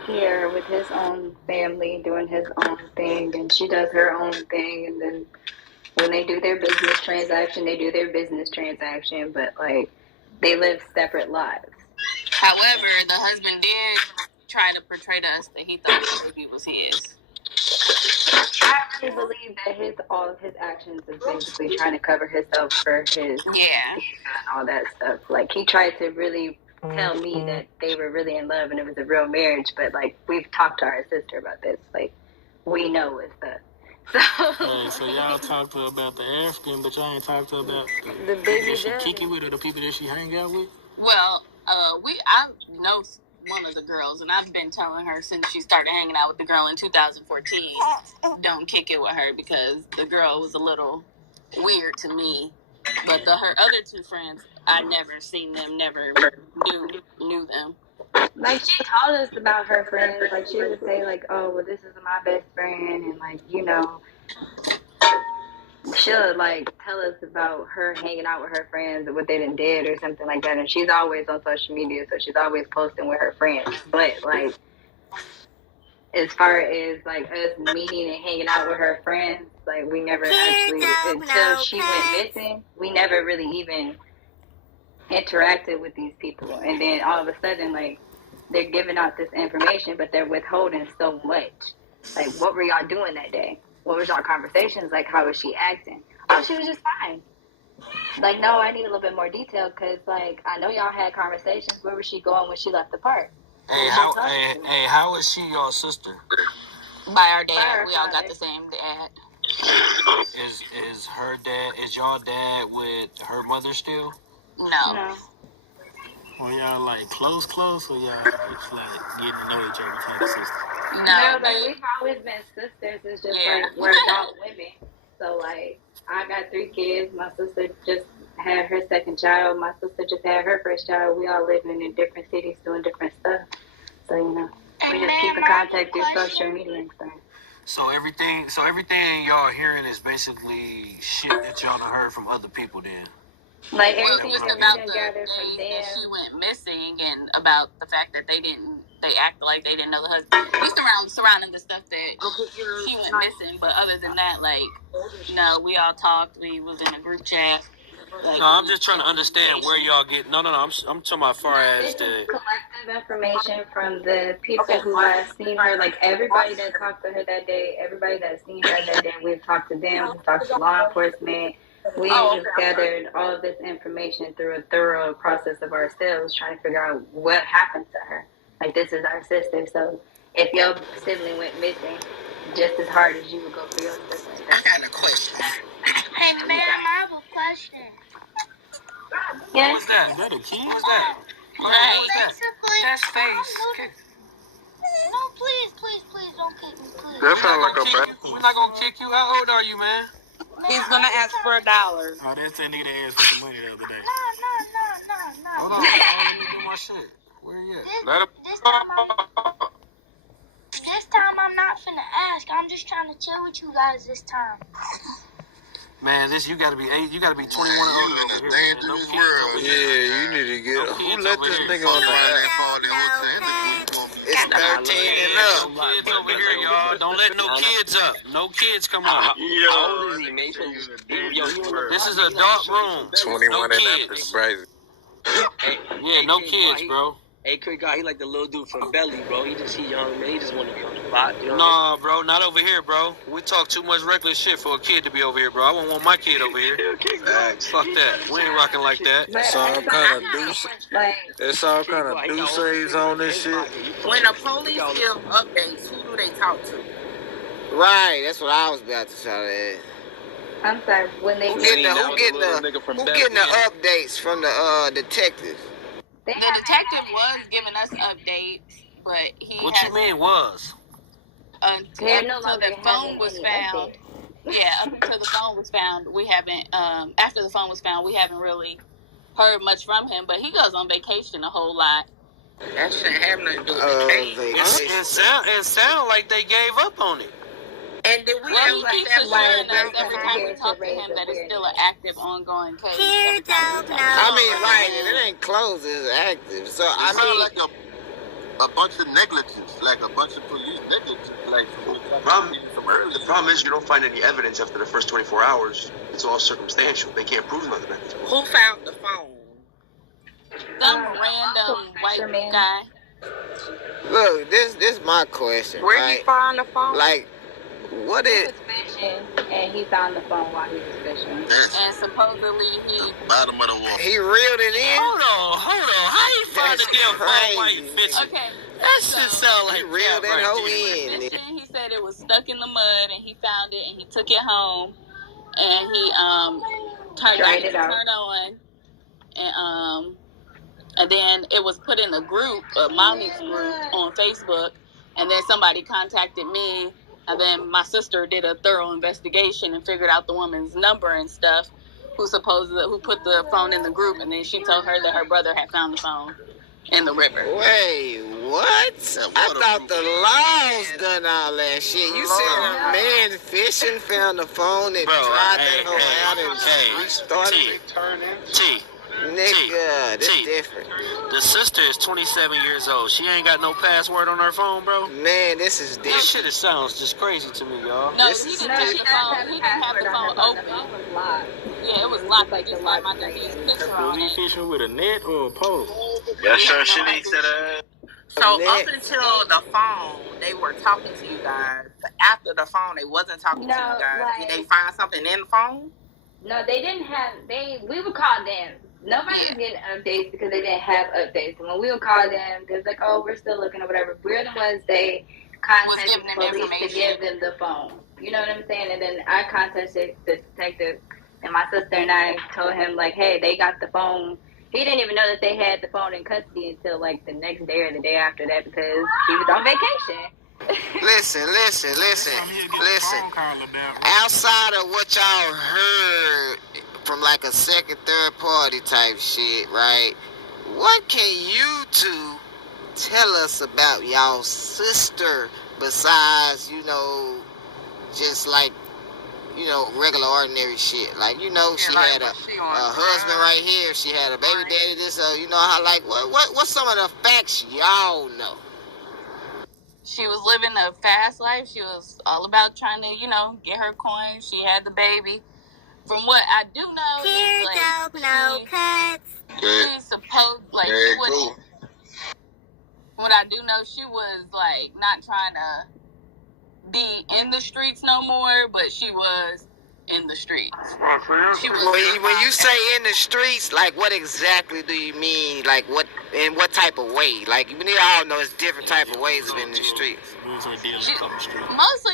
here with his own family, doing his own thing, and she does her own thing, and then when they do their business transaction, they do their business transaction, but, like, they live separate lives. However, the husband did try to portray to us that he thought the baby was his. I really believe that all of his actions is basically trying to cover himself for his and all that stuff. Like, he tried to really tell me that they were really in love and it was a real marriage, but, like, we've talked to our sister about this. Like, we know it's the... So y'all talked to her about the African, but y'all ain't talked to her about the baby that she kick it with, or the people that she hang out with? Well, I know one of the girls, and I've been telling her since she started hanging out with the girl in 2014, don't kick it with her, because the girl was a little weird to me. But her other two friends, I never seen them, never knew them. Like, she told us about her friends. Like, she would say, like, oh, well, this is my best friend, and, like, you know, she'll, like, tell us about her hanging out with her friends and what they done did or something like that. And she's always on social media, so she's always posting with her friends. But, like, as far as, like, us meeting and hanging out with her friends, like, we never actually, until she went missing, we never really even interacted with these people. And then all of a sudden, like, they're giving out this information, but they're withholding so much. Like, what were y'all doing that day? What was y'all conversations? Like, how was she acting? Oh, she was just fine. Like, no, I need a little bit more detail, because, like, I know y'all had conversations. Where was she going when she left the park? Hey, how is she your sister? By our dad. We all got the same dad. Is her dad, is y'all dad with her mother still? No. Well, y'all like close, or y'all just like getting to know each other type of sister? No, like, we've always been sisters. It's just like, we're adult women. So, like, I got 3 kids. My sister just had her second child. My sister just had her first child. We all living in different cities doing different stuff. So, you know, we just keep in contact through social media and stuff. So everything y'all hearing is basically shit that y'all done heard from other people then? Like, everything about the day that she went missing, and about the fact that they didn't they acted like they didn't know the husband. We surrounding the stuff that she went missing, but other than that, like, no, we all talked. We was in a group chat. Like, no, I'm just trying to understand where y'all get. No. I'm talking about far as the collective information from the people who have seen her. Like everybody that talked to her that day, everybody that's seen her that day, we've talked to them. We've talked to law enforcement. We just gathered all of this information through a thorough process of ourselves, trying to figure out what happened to her. Like, this is our sister, so if your sibling went missing, just as hard as you would go for your sister. I got a question. Hey, ma'am, I have a question. Yeah. What's that? Is that a key? What's that? Right. That's face. No, please, don't kick me, please. That sounds like a bad. We're not gonna kick you. How old are you, man? He's gonna ask for $1. Oh, that's that nigga that asked for some money the other day. No. Hold on, let me do my shit. Where you at? Let him. This time I'm not finna ask. I'm just trying to chill with you guys this time. Man, you gotta be 8. You gotta be 21 and older in over a here. dangerous world. Yeah, you need to get. Who let this nigga on the app? It's 13 and up. No kids over here, y'all. Don't let no kids up. No kids come on. How old is he, Mason? This is an adult room. 21 no and up kids. is crazy. Yeah, no kids, bro. Hey, Quick God, he like the little dude from Belly, bro. He young, man. He just want to be on the spot. You know Nah, bro, not over here, bro. We talk too much reckless shit for a kid to be over here, bro. I won't want my kid over here. Fuck that. We ain't rocking like that. It's all kind of deuce. It's all kind of deuces on this shit. When the police give updates, who do they talk to? Right, that's what I was about to try to ask. I'm sorry, when they Who getting the updates from the detectives? The detective was giving us updates, but he What you mean was? Until the phone was found. Yeah, up until the phone was found, we haven't. After the phone was found, we haven't really heard much from him. But he goes on vacation a whole lot. That shouldn't have nothing to do with the case. It sound like they gave up on it. And did we he keeps assuring us every time we talk to him that it's still an active, ongoing case. Every time we talk to him. I mean, right, and it ain't closed, it's active. So, I mean, like a bunch of negligence, like a bunch of police negligence. Like, the problem is you don't find any evidence after the first 24 hours. It's all circumstantial. They can't prove nothing. Who found the phone? Some random white guy. Look, this my question. Where right? he find the phone? Like, what is? He was fishing, and he found the phone while he was fishing. And supposedly bottom of the water. He reeled it in. Hold on. How you find the damn phone while you fishing? Okay. That shit sound like he reeled that hoe in. He said it was stuck in the mud, and he found it, and he took it home, and he turned it on, and then it was put in a group, a mommy's group on Facebook, and then somebody contacted me, and then my sister did a thorough investigation and figured out the woman's number and stuff, who put the phone in the group, and then she told her that her brother had found the phone in the river. Wait, what? I thought the laws done all that shit. You said a man fishing found the phone and tried that hoe out and restarted it. Nigga, this different. The sister is 27 years old. She ain't got no password on her phone, bro. Man, this is different. This shit sounds just crazy to me, y'all. No, he didn't have the phone. He didn't have the phone open. Yeah, it was locked. Like just like my daddy's picture on it. Was he fishing with a net or a pole? That's sure shit he said. So up until the phone, they were talking to you guys. After the phone, they wasn't talking to you guys. Did they find something in the phone? No, they didn't have. We would call them. Nobody was getting updates because they didn't have updates. And when we would call them, they was like, "Oh, we're still looking or whatever." We're the ones they contacted the police to give them the phone. You know what I'm saying? And then I contacted the detective, and my sister and I told him like, "Hey, they got the phone." He didn't even know that they had the phone in custody until like the next day or the day after that because he was on vacation. Listen. Outside of what y'all heard from like a second, third party type shit, right? What can you two tell us about y'all sister besides, just like, regular ordinary shit? Like, she had a husband right here. She had a baby daddy. This, how, like, what's some of the facts y'all know? She was living a fast life. She was all about trying to, you know, get her coin. She had the baby. From what I do know, is like she's supposed like she was. What I do know, she was like not trying to be in the streets no more, but she was in the streets. When you say in the streets, like what exactly do you mean? Like what in what type of way? Like we all know it's different type of ways of in the streets. Mostly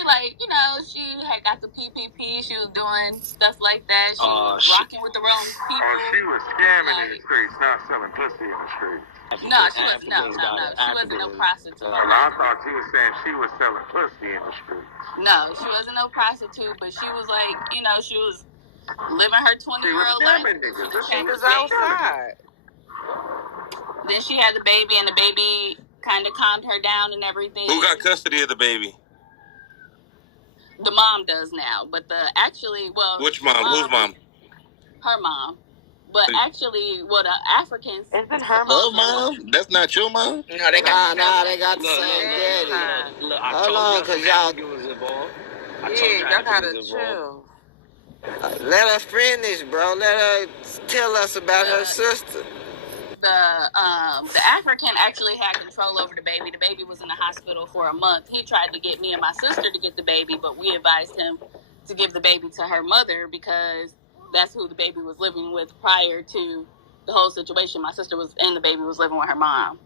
like, you know, she had got the PPP, she was doing stuff like that, she was rocking with the wrong people. Oh, she was scamming in the streets, not selling pussy in the streets. No, she wasn't. No. She wasn't no prostitute. I thought she was saying she was selling pussy in the streets. No, she wasn't no prostitute, but she was like, you know, she was living her 20-year-old life. She was outside. Then she had the baby, and the baby kind of calmed her down and everything. Who got custody of the baby? The mom does now, but which mom? Whose mom? Her mom. But actually, the Africans... Isn't her mom? That's not your mom? No, they got the same daddy. Look, hold on, because y'all... Y'all gotta chill. Let her finish, bro. Let her tell us about her sister. The African actually had control over the baby. The baby was in the hospital for a month. He tried to get me and my sister to get the baby, but we advised him to give the baby to her mother because that's who the baby was living with prior to the whole situation. My sister was, and the baby was living with her mom.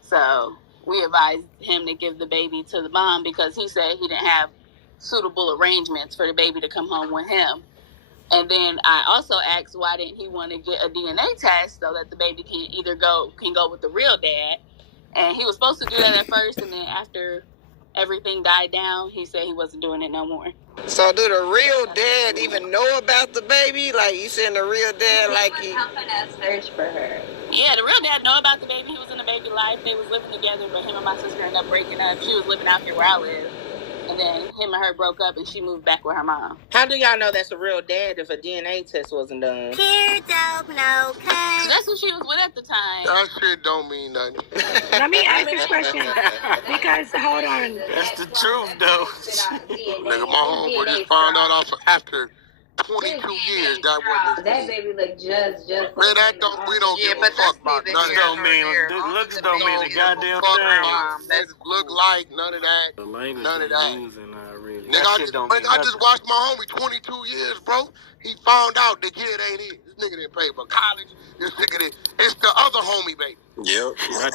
So we advised him to give the baby to the mom because he said he didn't have suitable arrangements for the baby to come home with him. And then I also asked why didn't he want to get a DNA test so that the baby can go with the real dad. And he was supposed to do that at first, and then after everything died down, he said he wasn't doing it no more. So do the real dad even know about the baby? Like you saying the real dad he helping us search for her. Yeah, the real dad know about the baby. He was in the baby life. They was living together, but him and my sister ended up breaking up. She was living out here where I live. And then him and her broke up, and she moved back with her mom. How do y'all know that's a real dad if a DNA test wasn't done? Pure dope, no cut. So that's who she was with at the time. That shit don't mean nothing. Let me ask this question. Because, hold on. That's the truth, though. Nigga, my homeboy just found out after 22 years that wasn't that baby look just man, that don't we don't give a fuck about none of that. Looks don't mean a goddamn thing. Look like none of that. None of that. Nigga, I just watched my homie 22 years, bro. He found out the kid ain't his. This nigga didn't pay for college. This nigga didn't. It's the other homie, baby. Yep. That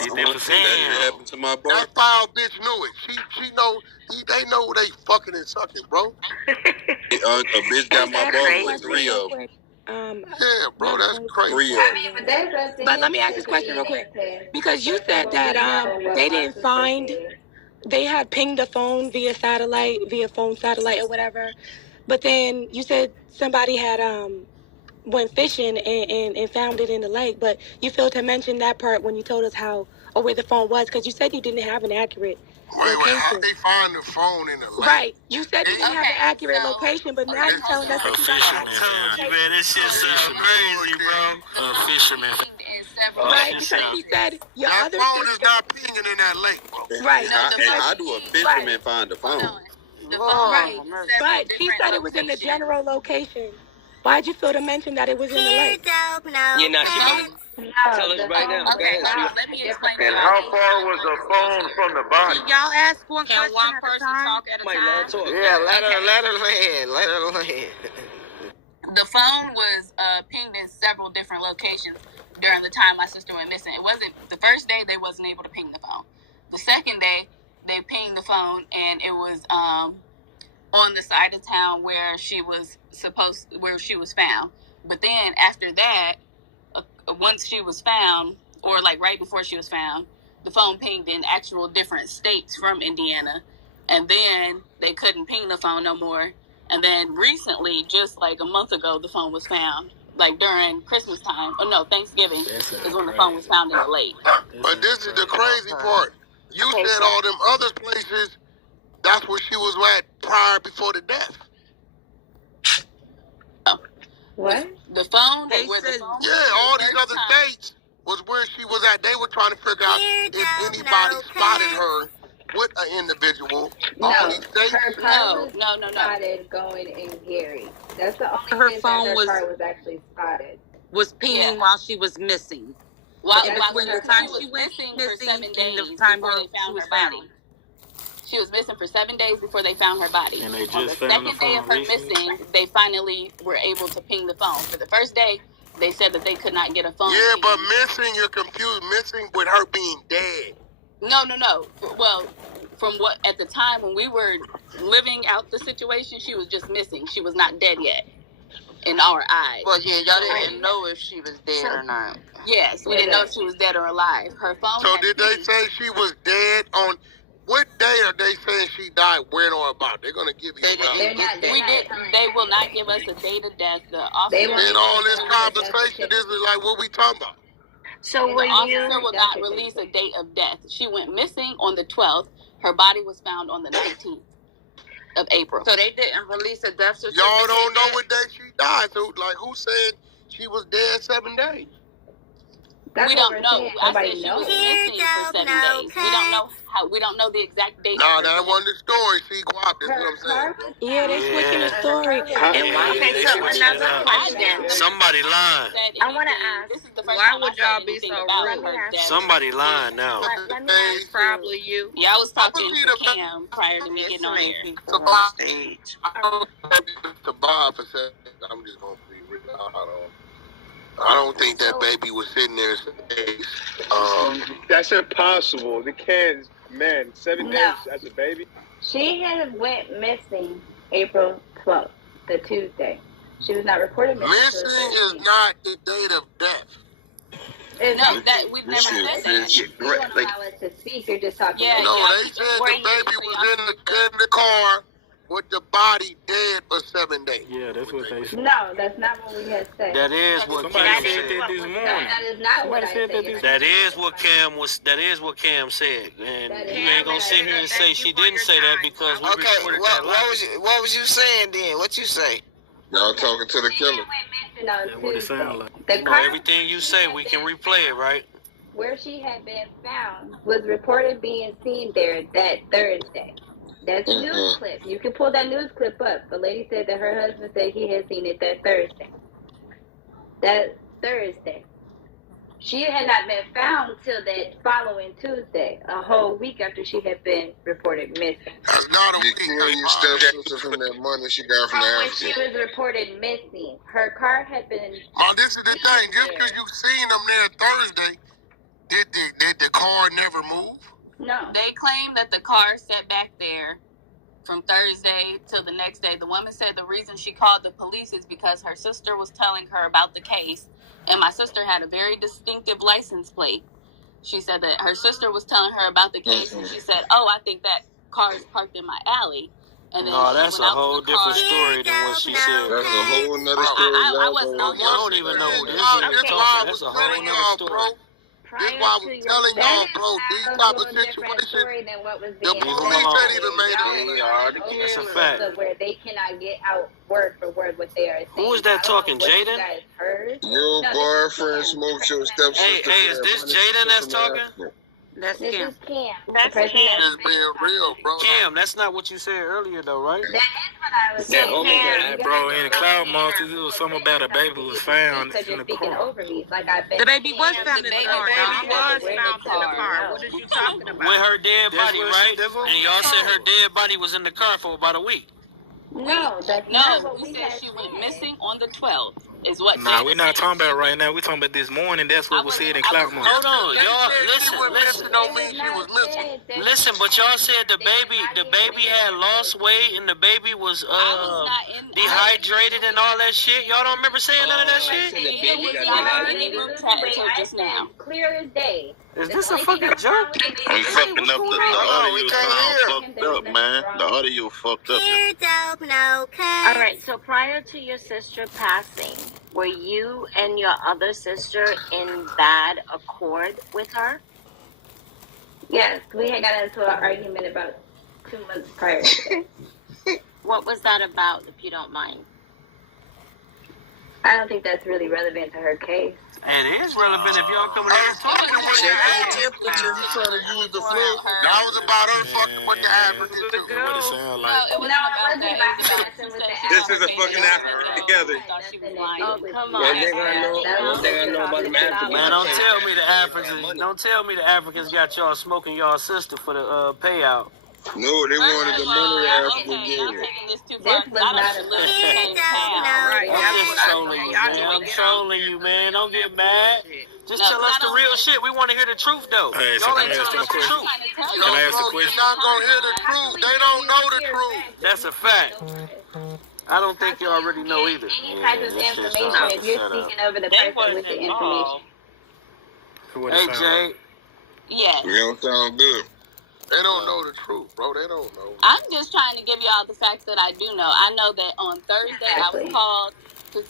happened to my boy. That foul bitch knew it. She know. They know who they fucking and sucking, bro. A bitch got my boy with 3 of them. Yeah, bro, that's crazy. 3 of them. But let me ask this question real quick. Because you said that they didn't find, they had pinged the phone via phone satellite or whatever. But then you said somebody had went fishing and found it in the lake. But you failed to mention that part when you told us where the phone was, because you said you didn't have an accurate location. How they find the phone in the lake? Right. You said you didn't have an accurate location, but now you're telling us that you got an accurate location. Man, this shit sounds crazy, bro. Fisherman. Right, because he said your that other phone sister... is not pinging in that lake, bro. Right. How do a fisherman find the phone? Right. But she said it was in the general location. Why'd you feel to mention that it was in the lake? You're not sure. Tell us right now. Okay, let me explain. And how far was the phone from the body? Y'all ask one question at a time. Talk at a time? Yeah, let her land. The phone was pinged in several different locations during the time my sister went missing. It wasn't the first day they wasn't able to ping the phone. The second day they pinged the phone and it was on the side of town where she was found. But then after that, once she was found, or like right before she was found, the phone pinged in actual different states from Indiana, and then they couldn't ping the phone no more. And then recently, just like a month ago, the phone was found, like during Christmas time. Oh no, Thanksgiving is when the phone was found in the lake. But this is the crazy part. You said all them other places, that's where she was at before the death. What? The phone? All these other states was where she was at. They were trying to figure out if anybody spotted her with an individual. No, her car was spotted going in Gary. That's the only Her place phone that her was car was actually spotted. was pinging while she was missing. Between the time she went missing and the time before they found her body. She was missing for 7 days before they found her body. And they just on the found second the day phone of her recently? missing, they finally were able to ping the phone. For the first day, they said that they could not get a phone. Yeah, ping. but missing, you're confused. Missing with her being dead. No. Well, from what at the time when we were living out the situation, she was just missing. She was not dead yet. In our eyes. Well, yeah, y'all didn't know if she was dead or not. Yes, we didn't know if she was dead or alive. Her phone. So did they say she was dead on what day are they saying she died? When or about? They're gonna give you. They will not give us a date of death. The officer. And all this conversation is like what we talking about. So the officer will not release a date of death. She went missing on the 12th. Her body was found on the 19th of April. So they didn't release a death certificate. Y'all don't know what day she died. So like, who said she was dead 7 days? We don't know. I said she was missing for 7 days. We don't know how. We don't know the exact date. Nah, that wasn't the story. See, Guap, that's what I'm saying, bro. Yeah, they switching the story. And why? Okay, so another question. Somebody lying. I want to ask. This is the first Why time would y'all be so rude? Somebody lying now. Let me ask. It's probably you. Yeah, I was talking to Cam prior to me getting on here. Stage. To Bob for saying, I'm just gonna be real. I don't think that baby was sitting there. That's impossible. The kids, man, 7 days as a baby. She had went missing April 12th, the Tuesday. She was not reported missing. Missing is not the date of death. No, that we've never said that. You won't allow us to speak. You're just talking. Yeah, no, they said the baby was in the car with the body dead for 7 days. Yeah, that's what they said. No, that's not what we had said. That is what Cam said this morning. That is not what I said. That is what Cam said. And you ain't gonna sit here and say she didn't say that because we recorded that live. What was you saying then? What you say? Y'all talking to the killer. That's what it sounds like. The car everything you say, we can replay it, right? where she had been found was reported being seen there that Thursday. That's a news clip. You can pull that news clip up. The lady said that her husband said he had seen it that Thursday. That Thursday. She had not been found till that following Tuesday, a whole week after she had been reported missing. That's not a week. Your stepsister from that money she got from the When house. she was reported missing, her car had been... Oh, this is the thing. Just because you seen them there Thursday, did the car never move? No. They claim that the car sat back there from Thursday till the next day. The woman said the reason she called the police is because her sister was telling her about the case, and my sister had a very distinctive license plate. She said that her sister was telling her about the case, and she said, "Oh, I think that car is parked in my alley." And then no, that's a whole different story than what she said. That's a whole nother story. I wasn't on. I don't even know who this is talking. That's a whole nother story. This is why I was telling y'all, bro, these type of situations, the police ain't even made it. That's a fact. Where they cannot get out word for word what they are saying. Who is that talking, Jaden? Your boyfriend smokes your stepsister. Hey, is this Jaden that's talking? This is Cam. That's Cam. It's being real, bro. Cam, that's not what you said earlier, though, right? That is what I was saying. Hey, bro, in the cloud monsters, it was something about a baby was found in the car. Over me. Like I bet The baby was found in the car. The baby was found in the car. What are you talking about? With her dead body, right? And y'all said her dead body was in the car for about a week. No, that's not what we we said had she went missing on the 12th. Is what? Nah, we're not talking about right now. We're talking about this morning. That's what was said in Cloud Monster. Hold on, y'all. Listen. Don't mean she was missing. Listen, but y'all said the baby had lost weight and the baby was dehydrated and all that shit. Y'all don't remember saying none of that shit? Just now. Clear as day. Is this a fucking joke? We fucking up the audio sound fucked up, man. The audio fucked up. You're dope, no cut. All right, so prior to your sister passing, were you and your other sister in bad accord with her? Yes, we had got into an argument about 2 months prior to that. What was that about, if you don't mind? I don't think that's really relevant to her case. It is relevant if y'all coming here to talk. Check the temperature. He trying to use the flu. That was about her fucking with the African too. What it sound like? No, it wasn't about messing with the This is a fucking African together. Oh, come on. One thing I know about them Africans. Man, don't tell me the Africans. Don't tell me the Africans got y'all smoking y'all sister for the payout. No, they wanted the money the African gave. This was not a I'm just trolling you, man. I'm trolling you, man. Don't get mad. Just tell us the real shit. We want to hear the truth, though. Hey, so Y'all can ain't I ask telling them a us the question? truth. Can I ask a question? You're not gonna hear the truth. They don't know the truth. That's a fact. I don't think y'all already know either. any type of information if you're speaking over the person with the information. Hey, Jay. Yes. We don't sound good. They don't know the truth, bro. They don't know. I'm just trying to give y'all the facts that I do know. I know that on Thursday I was called to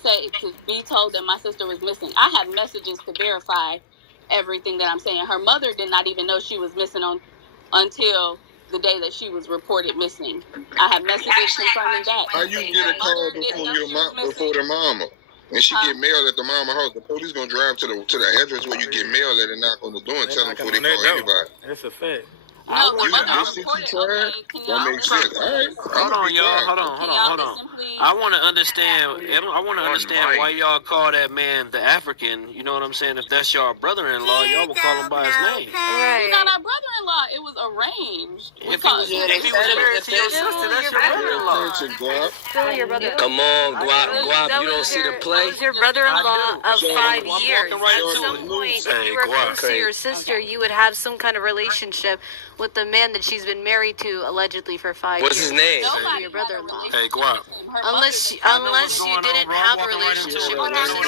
be told that my sister was missing. I have messages to verify everything that I'm saying. Her mother did not even know she was missing until the day that she was reported missing. I have messages confirming that. How you get a call before the mama? And she get mail at the mama house. The police gonna drive to the address where you get mail at and knock on the door and tell them before they call anybody. That's a fact. No, the mother This reported. is trash. That makes sense. All right. Hold on, y'all. Hold on. I want to understand why y'all call that man the African. You know what I'm saying? If that's your brother-in-law, y'all will call him by his name. He's not our brother-in-law. It was arranged. If he was married to your sister, that's your brother-in-law. Still your brother. Come on, Guap. You don't see the play? That was your brother-in-law of 5 years. At some point, if you were close to your sister, you would have some kind of relationship with the man that she's been married to allegedly for 5 years. What's his name? Nobody Your brother-in-law. Hey, Guap. Unless you didn't have a relationship with your sister.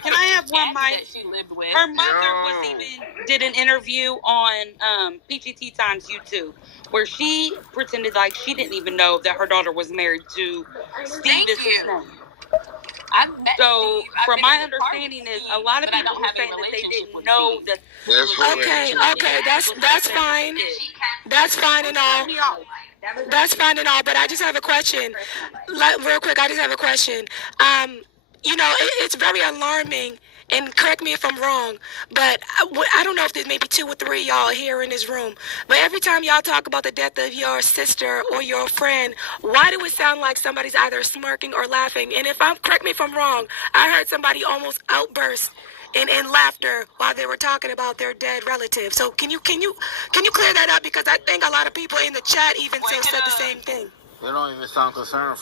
Can I have one mic? That she lived with. Her mother did an interview on PGT Times YouTube where she pretended like she didn't even know that her daughter was married to Steve. So, from my understanding, is a lot of people were saying that they didn't know that. Okay, that's fine. That's fine and all. That's fine and all, but I just have a question. Real quick, I just have a question. It's very alarming, and correct me if I'm wrong, but I don't know if there's maybe 2 or 3 y'all here in this room, but every time y'all talk about the death of your sister or your friend, why do it sound like somebody's either smirking or laughing? And correct me if I'm wrong, I heard somebody almost outburst in laughter while they were talking about their dead relative. So can you clear that up, because I think a lot of people in the chat even said the same thing. They don't even sound concerned.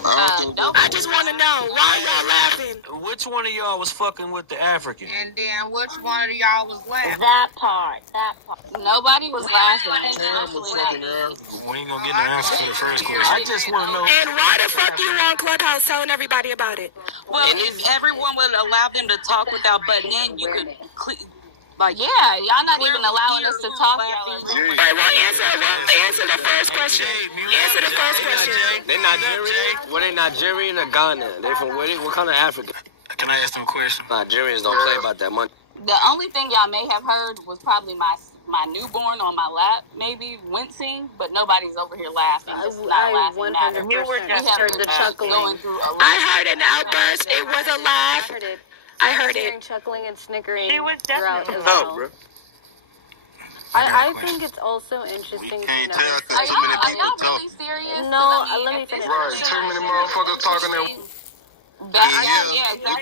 I just want to know why y'all laughing. Which one of y'all was fucking with the African? And then which one of y'all was laughing? That part. Nobody was laughing. We ain't gonna get no answer from the first question. I just want to know. And why the fuck you on Clubhouse telling everybody about it? Well, if everyone would allow them to talk without butting in, you could y'all not even allowing us to talk. Answer the first question. Answer the first question. They Nigerian? Were they Nigerian or Ghana? They from where? What kind of Africa? Can I ask them a question? Nigerians don't play about that money. The only thing y'all may have heard was probably my newborn on my lap, maybe wincing, but nobody's over here laughing. I 100% heard the chuckling. I heard an outburst. It was a laugh. I heard it. Chuckling and snickering. She was definitely as well. bro. I think it's also interesting to know. Are y'all really serious? No, let me finish. Right, too many motherfuckers talking there. What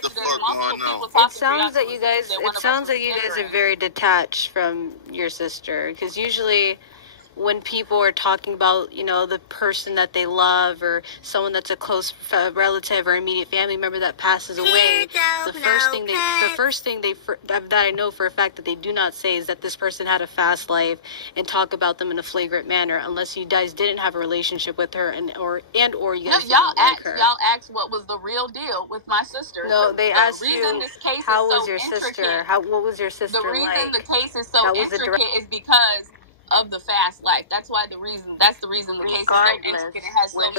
the fuck going on? It sounds like you guys are very detached from your sister, because usually when people are talking about, the person that they love or someone that's a close relative or immediate family member that passes away, the first thing that I know for a fact that they do not say is that this person had a fast life and talk about them in a flagrant manner, unless you guys didn't have a relationship with her or you guys y'all asked what was the real deal with my sister. No, they asked you how was your sister? What was your sister like? The reason the case is so intricate is because of the fast life. That's the reason the case is so intricate. It has so many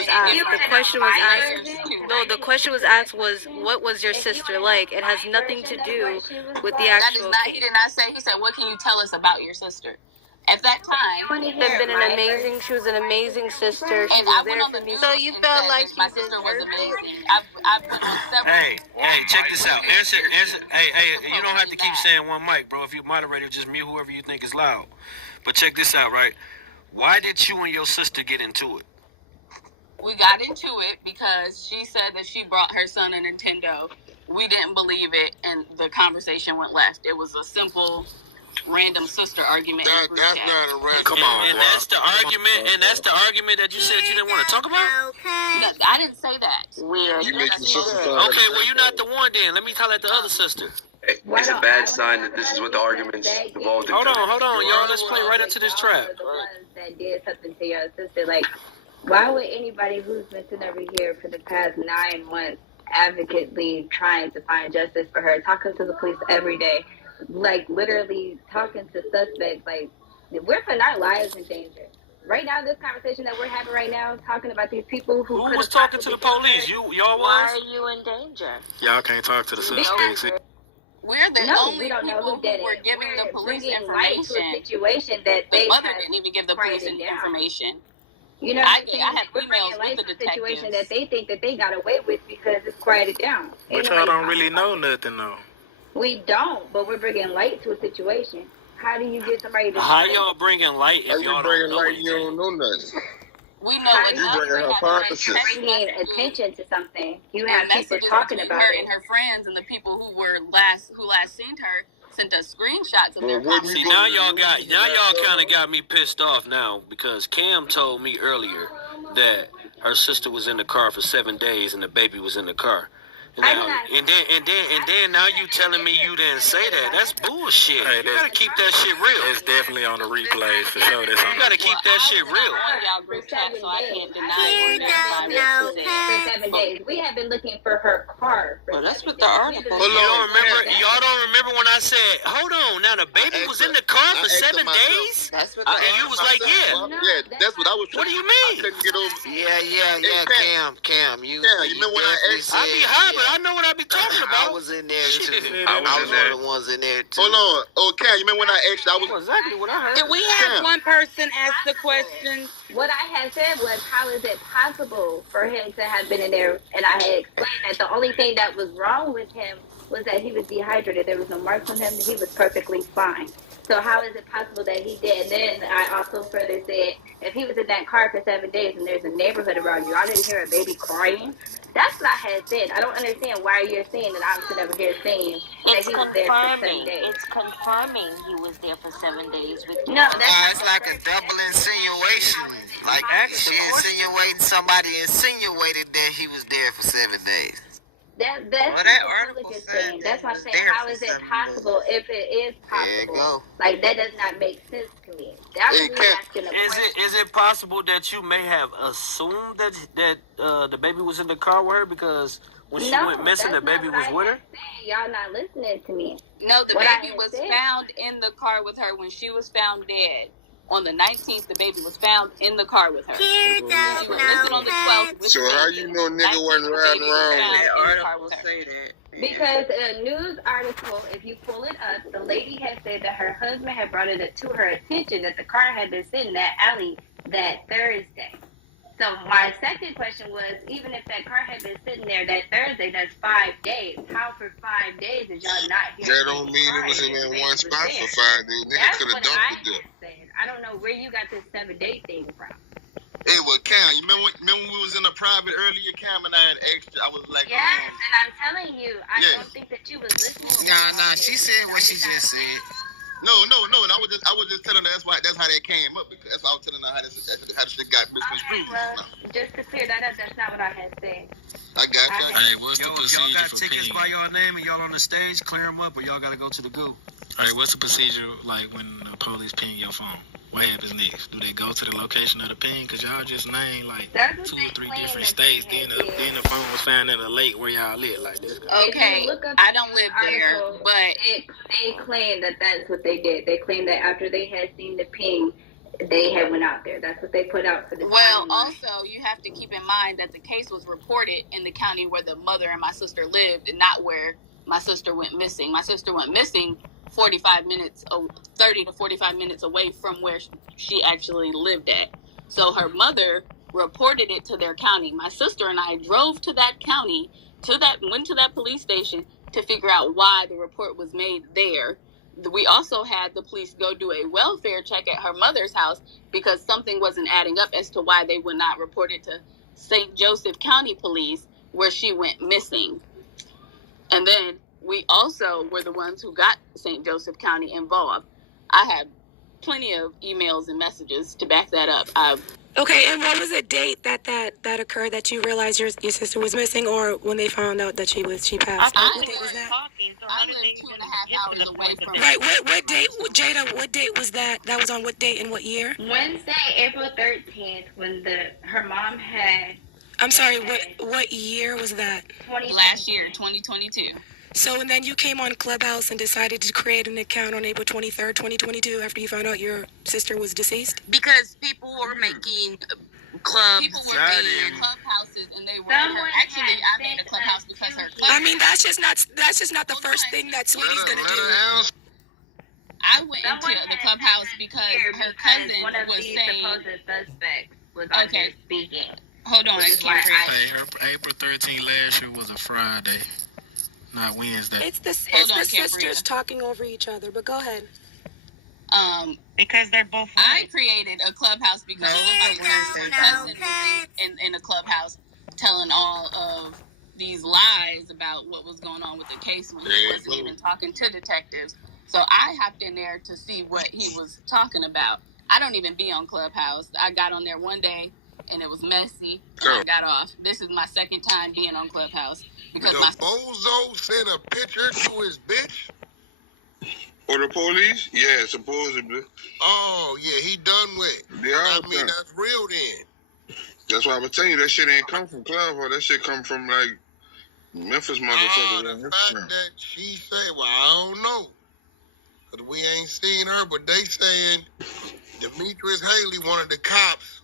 the question was asked was, what was your sister like? It has nothing to do with the actual case. He did not say. He said, what can you tell us about your sister? At that time, She was an amazing sister. And I went on the news. So you felt like my sister was amazing. I went on several. Hey, check this out. Answer. Hey, you don't have to keep saying one mic, bro. If you're moderator, just mute whoever you think is loud. But check this out, right? Why did you and your sister get into it? We got into it because she said that she brought her son a Nintendo. We didn't believe it, and the conversation went left. It was a simple, random sister argument. That's not a random. Come on, and that's the argument. And that's the argument that you said you didn't want to talk about. No, I didn't say that. You make your sister Okay, well you're not the one then. Let me tell at the other sister. It's a bad sign that this is what the arguments evolved into. Hold on, y'all. Let's play right into this trap. The ones that did something to your sister, like, why would anybody who's missing over here for the past 9 months advocately trying to find justice for her, talking to the police every day, like literally talking to suspects, like, we're putting our lives in danger. Right now, this conversation that we're having right now, talking about these people who was talking to the police? Y'all was? Why are you in danger? Y'all can't talk to the suspects. We're the only we don't know people who did who were it. giving We're the police bringing light to a information. situation that The they mother have didn't even give the police quieted down. information. You know, I what I'm have saying? We're bringing emails light with the to a situation detectives. that they think that they got away with because it's quieted down. But Ain't y'all nobody don't really know nothing, though. We don't, but we're bringing light to a situation. How do you get somebody to? How y'all bringing light if y'all don't know you don't know nothing? We know How enough. bringing hypothesis. bringing attention to something. You And have people messages talking between about her it. and her friends and the people who last seen her sent us screenshots of their Well, See, conversations. now y'all kind of got me pissed off now because Cam told me earlier that her sister was in the car for 7 days and the baby was in the car. Now, and then now you telling me you didn't say that. That's bullshit. Hey, You gotta keep that shit real. It's definitely on the replays for sure. That's on You gotta keep that shit real. Y'all group chat, so I can't deny For 7 days. We have been looking for her car. Well, that's what the article. Y'all don't remember when I said, hold on, now the baby was in the car for 7 days? That's what And you was like, yeah. Yeah, that's what I was. What do you mean? I couldn't get over. Yeah, Cam. You remember when I asked? I be high, but I know what I be talking about. I was in there too. Shit. I was one of the ones in there too. Hold on. Oh, Cam, you remember when I asked? I was exactly what I heard. Did we have one person ask the question? What I had said was, how is it possible for him to have been in there? And I had explained that the only thing that was wrong with him was that he was dehydrated. There was no marks on him. He was perfectly fine. So how is it possible that he did? And then I also further said, if he was in that car for 7 days and there's a neighborhood around you, I didn't hear a baby crying. That's what I had said. I don't understand why you're saying that I'm sitting over here saying that he was there for 7 days. It's confirming he was there for 7 days with you. No, that's It's like a double insinuation. Like she insinuating somebody insinuated that he was there for 7 days. That's Well, what that the article public is said saying. that That's why I'm was saying, there how for is it 7 possible if it is There you possible? go. Like, that does not make sense to me. That was me asking a question. Is it possible that you may have assumed that the baby was in the car with her because when she went missing, the baby was with her? Y'all not listening to me. No, the What baby I was said. found in the car with her when she was found dead. On the 19th, the baby was found in the car with her. She was missing on the 12th. With So the how baby. you know nigga 19th, wasn't the riding baby was around found with That in the car article with her. say that. Because a news article, if you pull it up, the lady had said that her husband had brought it to her attention that the car had been sitting in that alley that Thursday. So my second question was, even if that car had been sitting there that Thursday, that's 5 days. How for 5 days is y'all not here? That don't mean it was in that one spot for 5 days. Nigga That's could have what dumped I it there. said. I don't know where you got this 7-day thing from. Hey, well, Cam, you remember when we was in the private earlier, Cam and I had asked, I was like, Yes, and I'm telling you, I don't think that you was listening. Nah, she said what she just said. No, and I was just telling her that's how that came up, because that's why I was telling her how shit got misconstrued. Well, just to clear that up, that's not what I had said. I got you. Hey, what's the procedure y'all got tickets by y'all name and y'all on the stage, clear them up, or y'all gotta go to the goo? Alright, what's the procedure like when the police ping your phone? What happens next? Do they go to the location of the ping? Because y'all just named like 2 or 3 different states. Then the phone was found in a lake where y'all live. Like this. Okay, I don't live there, but they claim that that's what they did. They claim that after they had seen the ping, they had went out there. That's what they put out for the Well, also, you have to keep in mind that the case was reported in the county where the mother and my sister lived and not where my sister went missing. My sister went missing 30 to 45 minutes away from where she actually lived at. So her mother reported it to their county. My sister and I drove to that county, went to that police station to figure out why the report was made there. We also had the police go do a welfare check at her mother's house because something wasn't adding up as to why they would not report it to St. Joseph County Police, where she went missing. And then we also were the ones who got St. Joseph County involved. I have plenty of emails and messages to back that up. Okay, and what was the date that occurred that you realized your sister was missing, or when they found out that she passed? What date was that? I live 2.5 hours away from. Right. What date, Jada? What date was that? That was on what date and what year? Wednesday, April 13th, when her mom had. I'm sorry. What year was that? Last year, 2022. So, and then you came on Clubhouse and decided to create an account on April 23rd, 2022, after you found out your sister was deceased? Because people were making clubs. People were making clubhouses, and they were. Actually, I made a clubhouse because her cousin. I mean, that's just not the first thing that Sweetie's gonna do. I went into the clubhouse because her cousin one of was the saying. supposed suspects was on here speaking. Hold on, Hey, April 13th last year was a Friday, not Wednesday. It's the sisters talking over each other, but go ahead. Because they're both. I created a clubhouse because her cousin was in a clubhouse telling all of these lies about what was going on with the case when he wasn't even talking to detectives. So I hopped in there to see what he was talking about. I don't even be on Clubhouse. I got on there one day and it was messy. And I got off. This is my second time being on Clubhouse because the bozo sent a picture to his bitch. Or the police? Yeah, supposedly. Oh yeah, he done with. I mean that's real then. That's why I was telling you that shit ain't come from Clubhouse. That shit come from like Memphis motherfuckers. The fact that she said, well, I don't know. Because we ain't seen her, but they saying Demetrius Haley, one of the cops,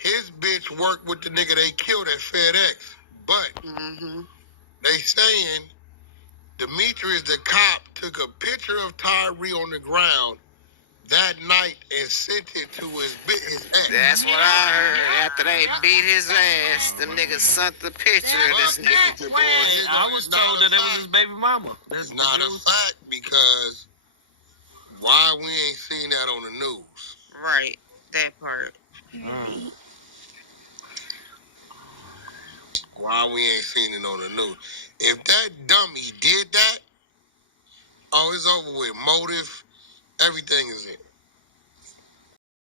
his bitch worked with the nigga they killed at FedEx. But they saying Demetrius, the cop, took a picture of Tyree on the ground that night and sent it to his ex. That's what I heard. After they beat his ass, them niggas sent the picture of this nigga. I was told that it was his baby mama. That's not a fact because why we ain't seen that on the news? Right, that part. Why we ain't seen it on the news? If that dummy did that, oh, it's over with. Motive, everything is in.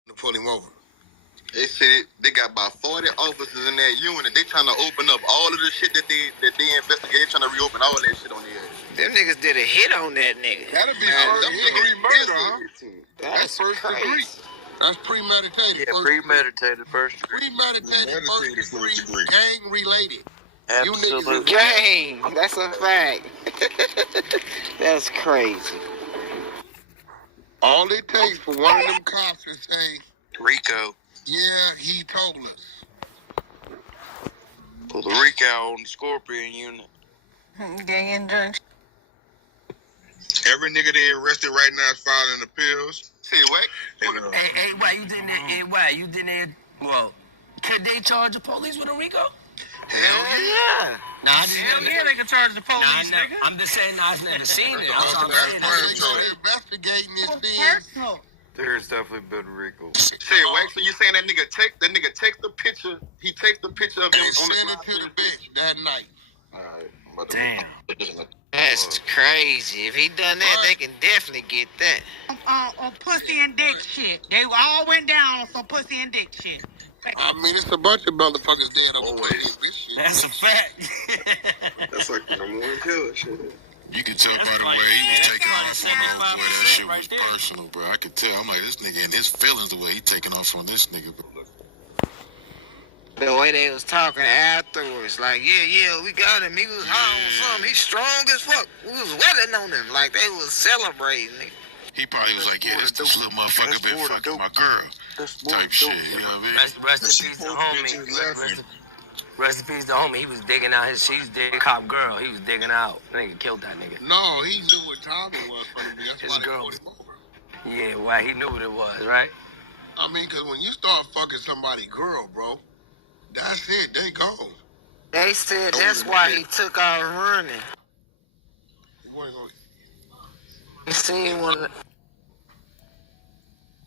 To pull him over. They said they got about 40 officers in that unit. They trying to open up all of the shit that they investigate. They trying to reopen all of that shit on the air. Them niggas did a hit on that nigga. That'll be first-degree murder, huh? That's first degree. That's premeditated. Yeah, premeditated first degree. Premeditated first degree, gang related. Absolutely. Gang, that's a fact. That's crazy. All it takes for one of them cops to say, Rico. yeah, he told us. Pull the Rico on the Scorpion unit. Gang injunction. Every nigga they arrested right now is filing appeals. Say what? Hey, why you didn't there? Why you didn't there? Well, can they charge the police with a Rico? Hell yeah. Nah, they can charge the police, nigga. I'm just saying, I've never seen it. They're investigating this thing. There's definitely been Rico. Say what? So you saying that nigga takes the picture? He takes the picture of him on the sent it to the bitch that night. Alright. Damn. That's crazy. If he done that, they can definitely get that. On pussy and dick shit. They all went down on some pussy and dick shit. I mean, it's a bunch of motherfuckers dead over this bitch shit. That's a fact. That's like the number one killer shit. You could tell by the way he was taking off on bro. That shit was personal, bro. I could tell. I'm like, this nigga in his feelings the way he taking off on this nigga, bro. The way they was talking afterwards, like, yeah, we got him. He was home or something. He's strong as fuck. We was waiting on him. Like, they was celebrating it. He probably was like, yeah, this little motherfucker been fucking my girl. Type shit, you know what I mean? Rest in peace, homie. Rest in peace to homie. He was digging out his she's digging cop girl. He was digging out. Nigga killed that nigga. No, he knew what time it was from the beginning. That's why they pulled him over. Yeah, well, he knew what it was, right? I mean, because when you start fucking somebody girl, bro, that's it. They gone. They said that's why he took off running. You seen one.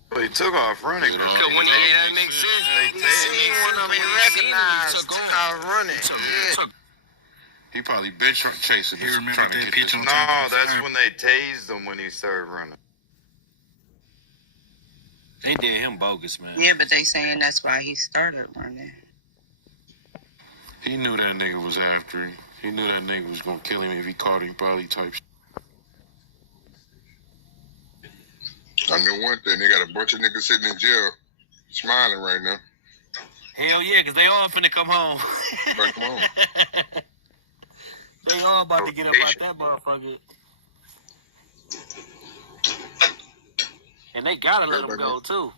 Well, he took off running. Because when that makes sense. He seen one of them he recognized. Took off running. He probably been chasing this. Trying to get this. No, that's when they tased him when he started running. They did him bogus, man. Yeah, but they saying that's why he started running. He knew that nigga was after him. He knew that nigga was gonna kill him if he caught him, probably type shit. I know one thing, they got a bunch of niggas sitting in jail smiling right now. Hell yeah, because they all finna come home. But come on. They all about to get up out that motherfucker. And they gotta let them go, too.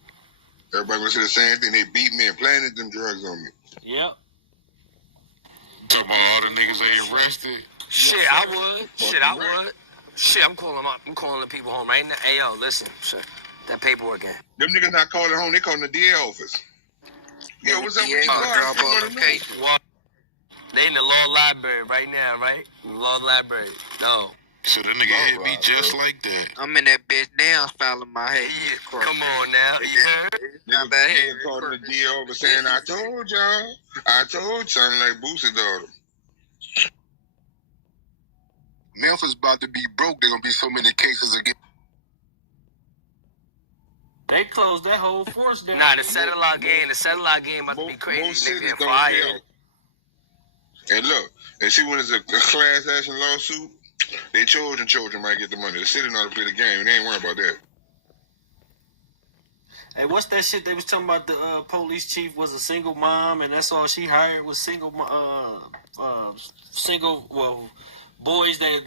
Everybody gonna say the same thing. They beat me and planted them drugs on me. Yep. Talking about all the niggas they arrested. Shit, I would. Shit, I'm calling the people home right now. Hey, yo, listen. Shit, that paperwork in. Them niggas not calling home. They calling the DA office. Yo, what's up with you guys? They in the law library right now, right? In the law library. No. So the nigga hit me just like that. I'm in that bitch down, fouling my head. Yeah, come on now. You heard? Not bad. Niggas calling the DA office saying, I told y'all. I told something like Boosie daughter. Memphis about to be broke. There gonna be so many cases again. They closed that whole force down. Nah, the satellite game about to be crazy. Most cities don't pay out. And look, and see when it's a class action lawsuit, they children might get the money. The city know how to play the game. They ain't worried about that. Hey, what's that shit they was talking about? The police chief was a single mom, and that's all she hired was boys that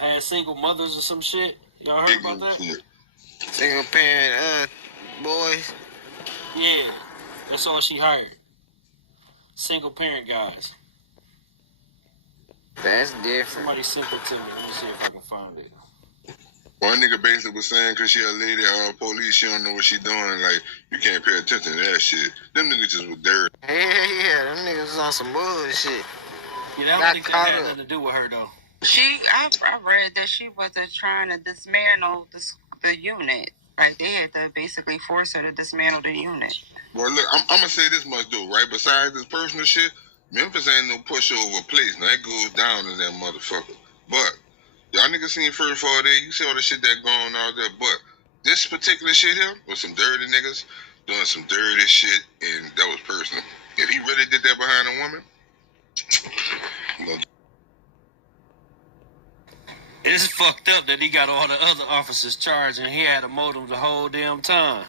had single mothers or some shit. Y'all heard about that? Shit. Single parent, boys. Yeah, that's all she hired. Single parent guys. That's different. Somebody sent it to me. Let me see if I can find it. One nigga basically was saying, cause she a lady police, she don't know what she doing. Like, you can't pay attention to that shit. Them niggas just was dirty. Yeah, them niggas was on some bullshit. Yeah, I don't think that had nothing to do with her though. I read that she wasn't trying to dismantle the unit. Right, they had to basically force her to dismantle the unit. Well, look, I'm gonna say this much though, right? Besides this personal shit, Memphis ain't no pushover place. Now it goes down in that motherfucker. But y'all niggas seen first 4 days, you see all the shit that going on there. But this particular shit here was some dirty niggas doing some dirty shit, and that was personal. If he really did that behind a woman, It's fucked up that he got all the other officers charged and he had a motive the whole damn time.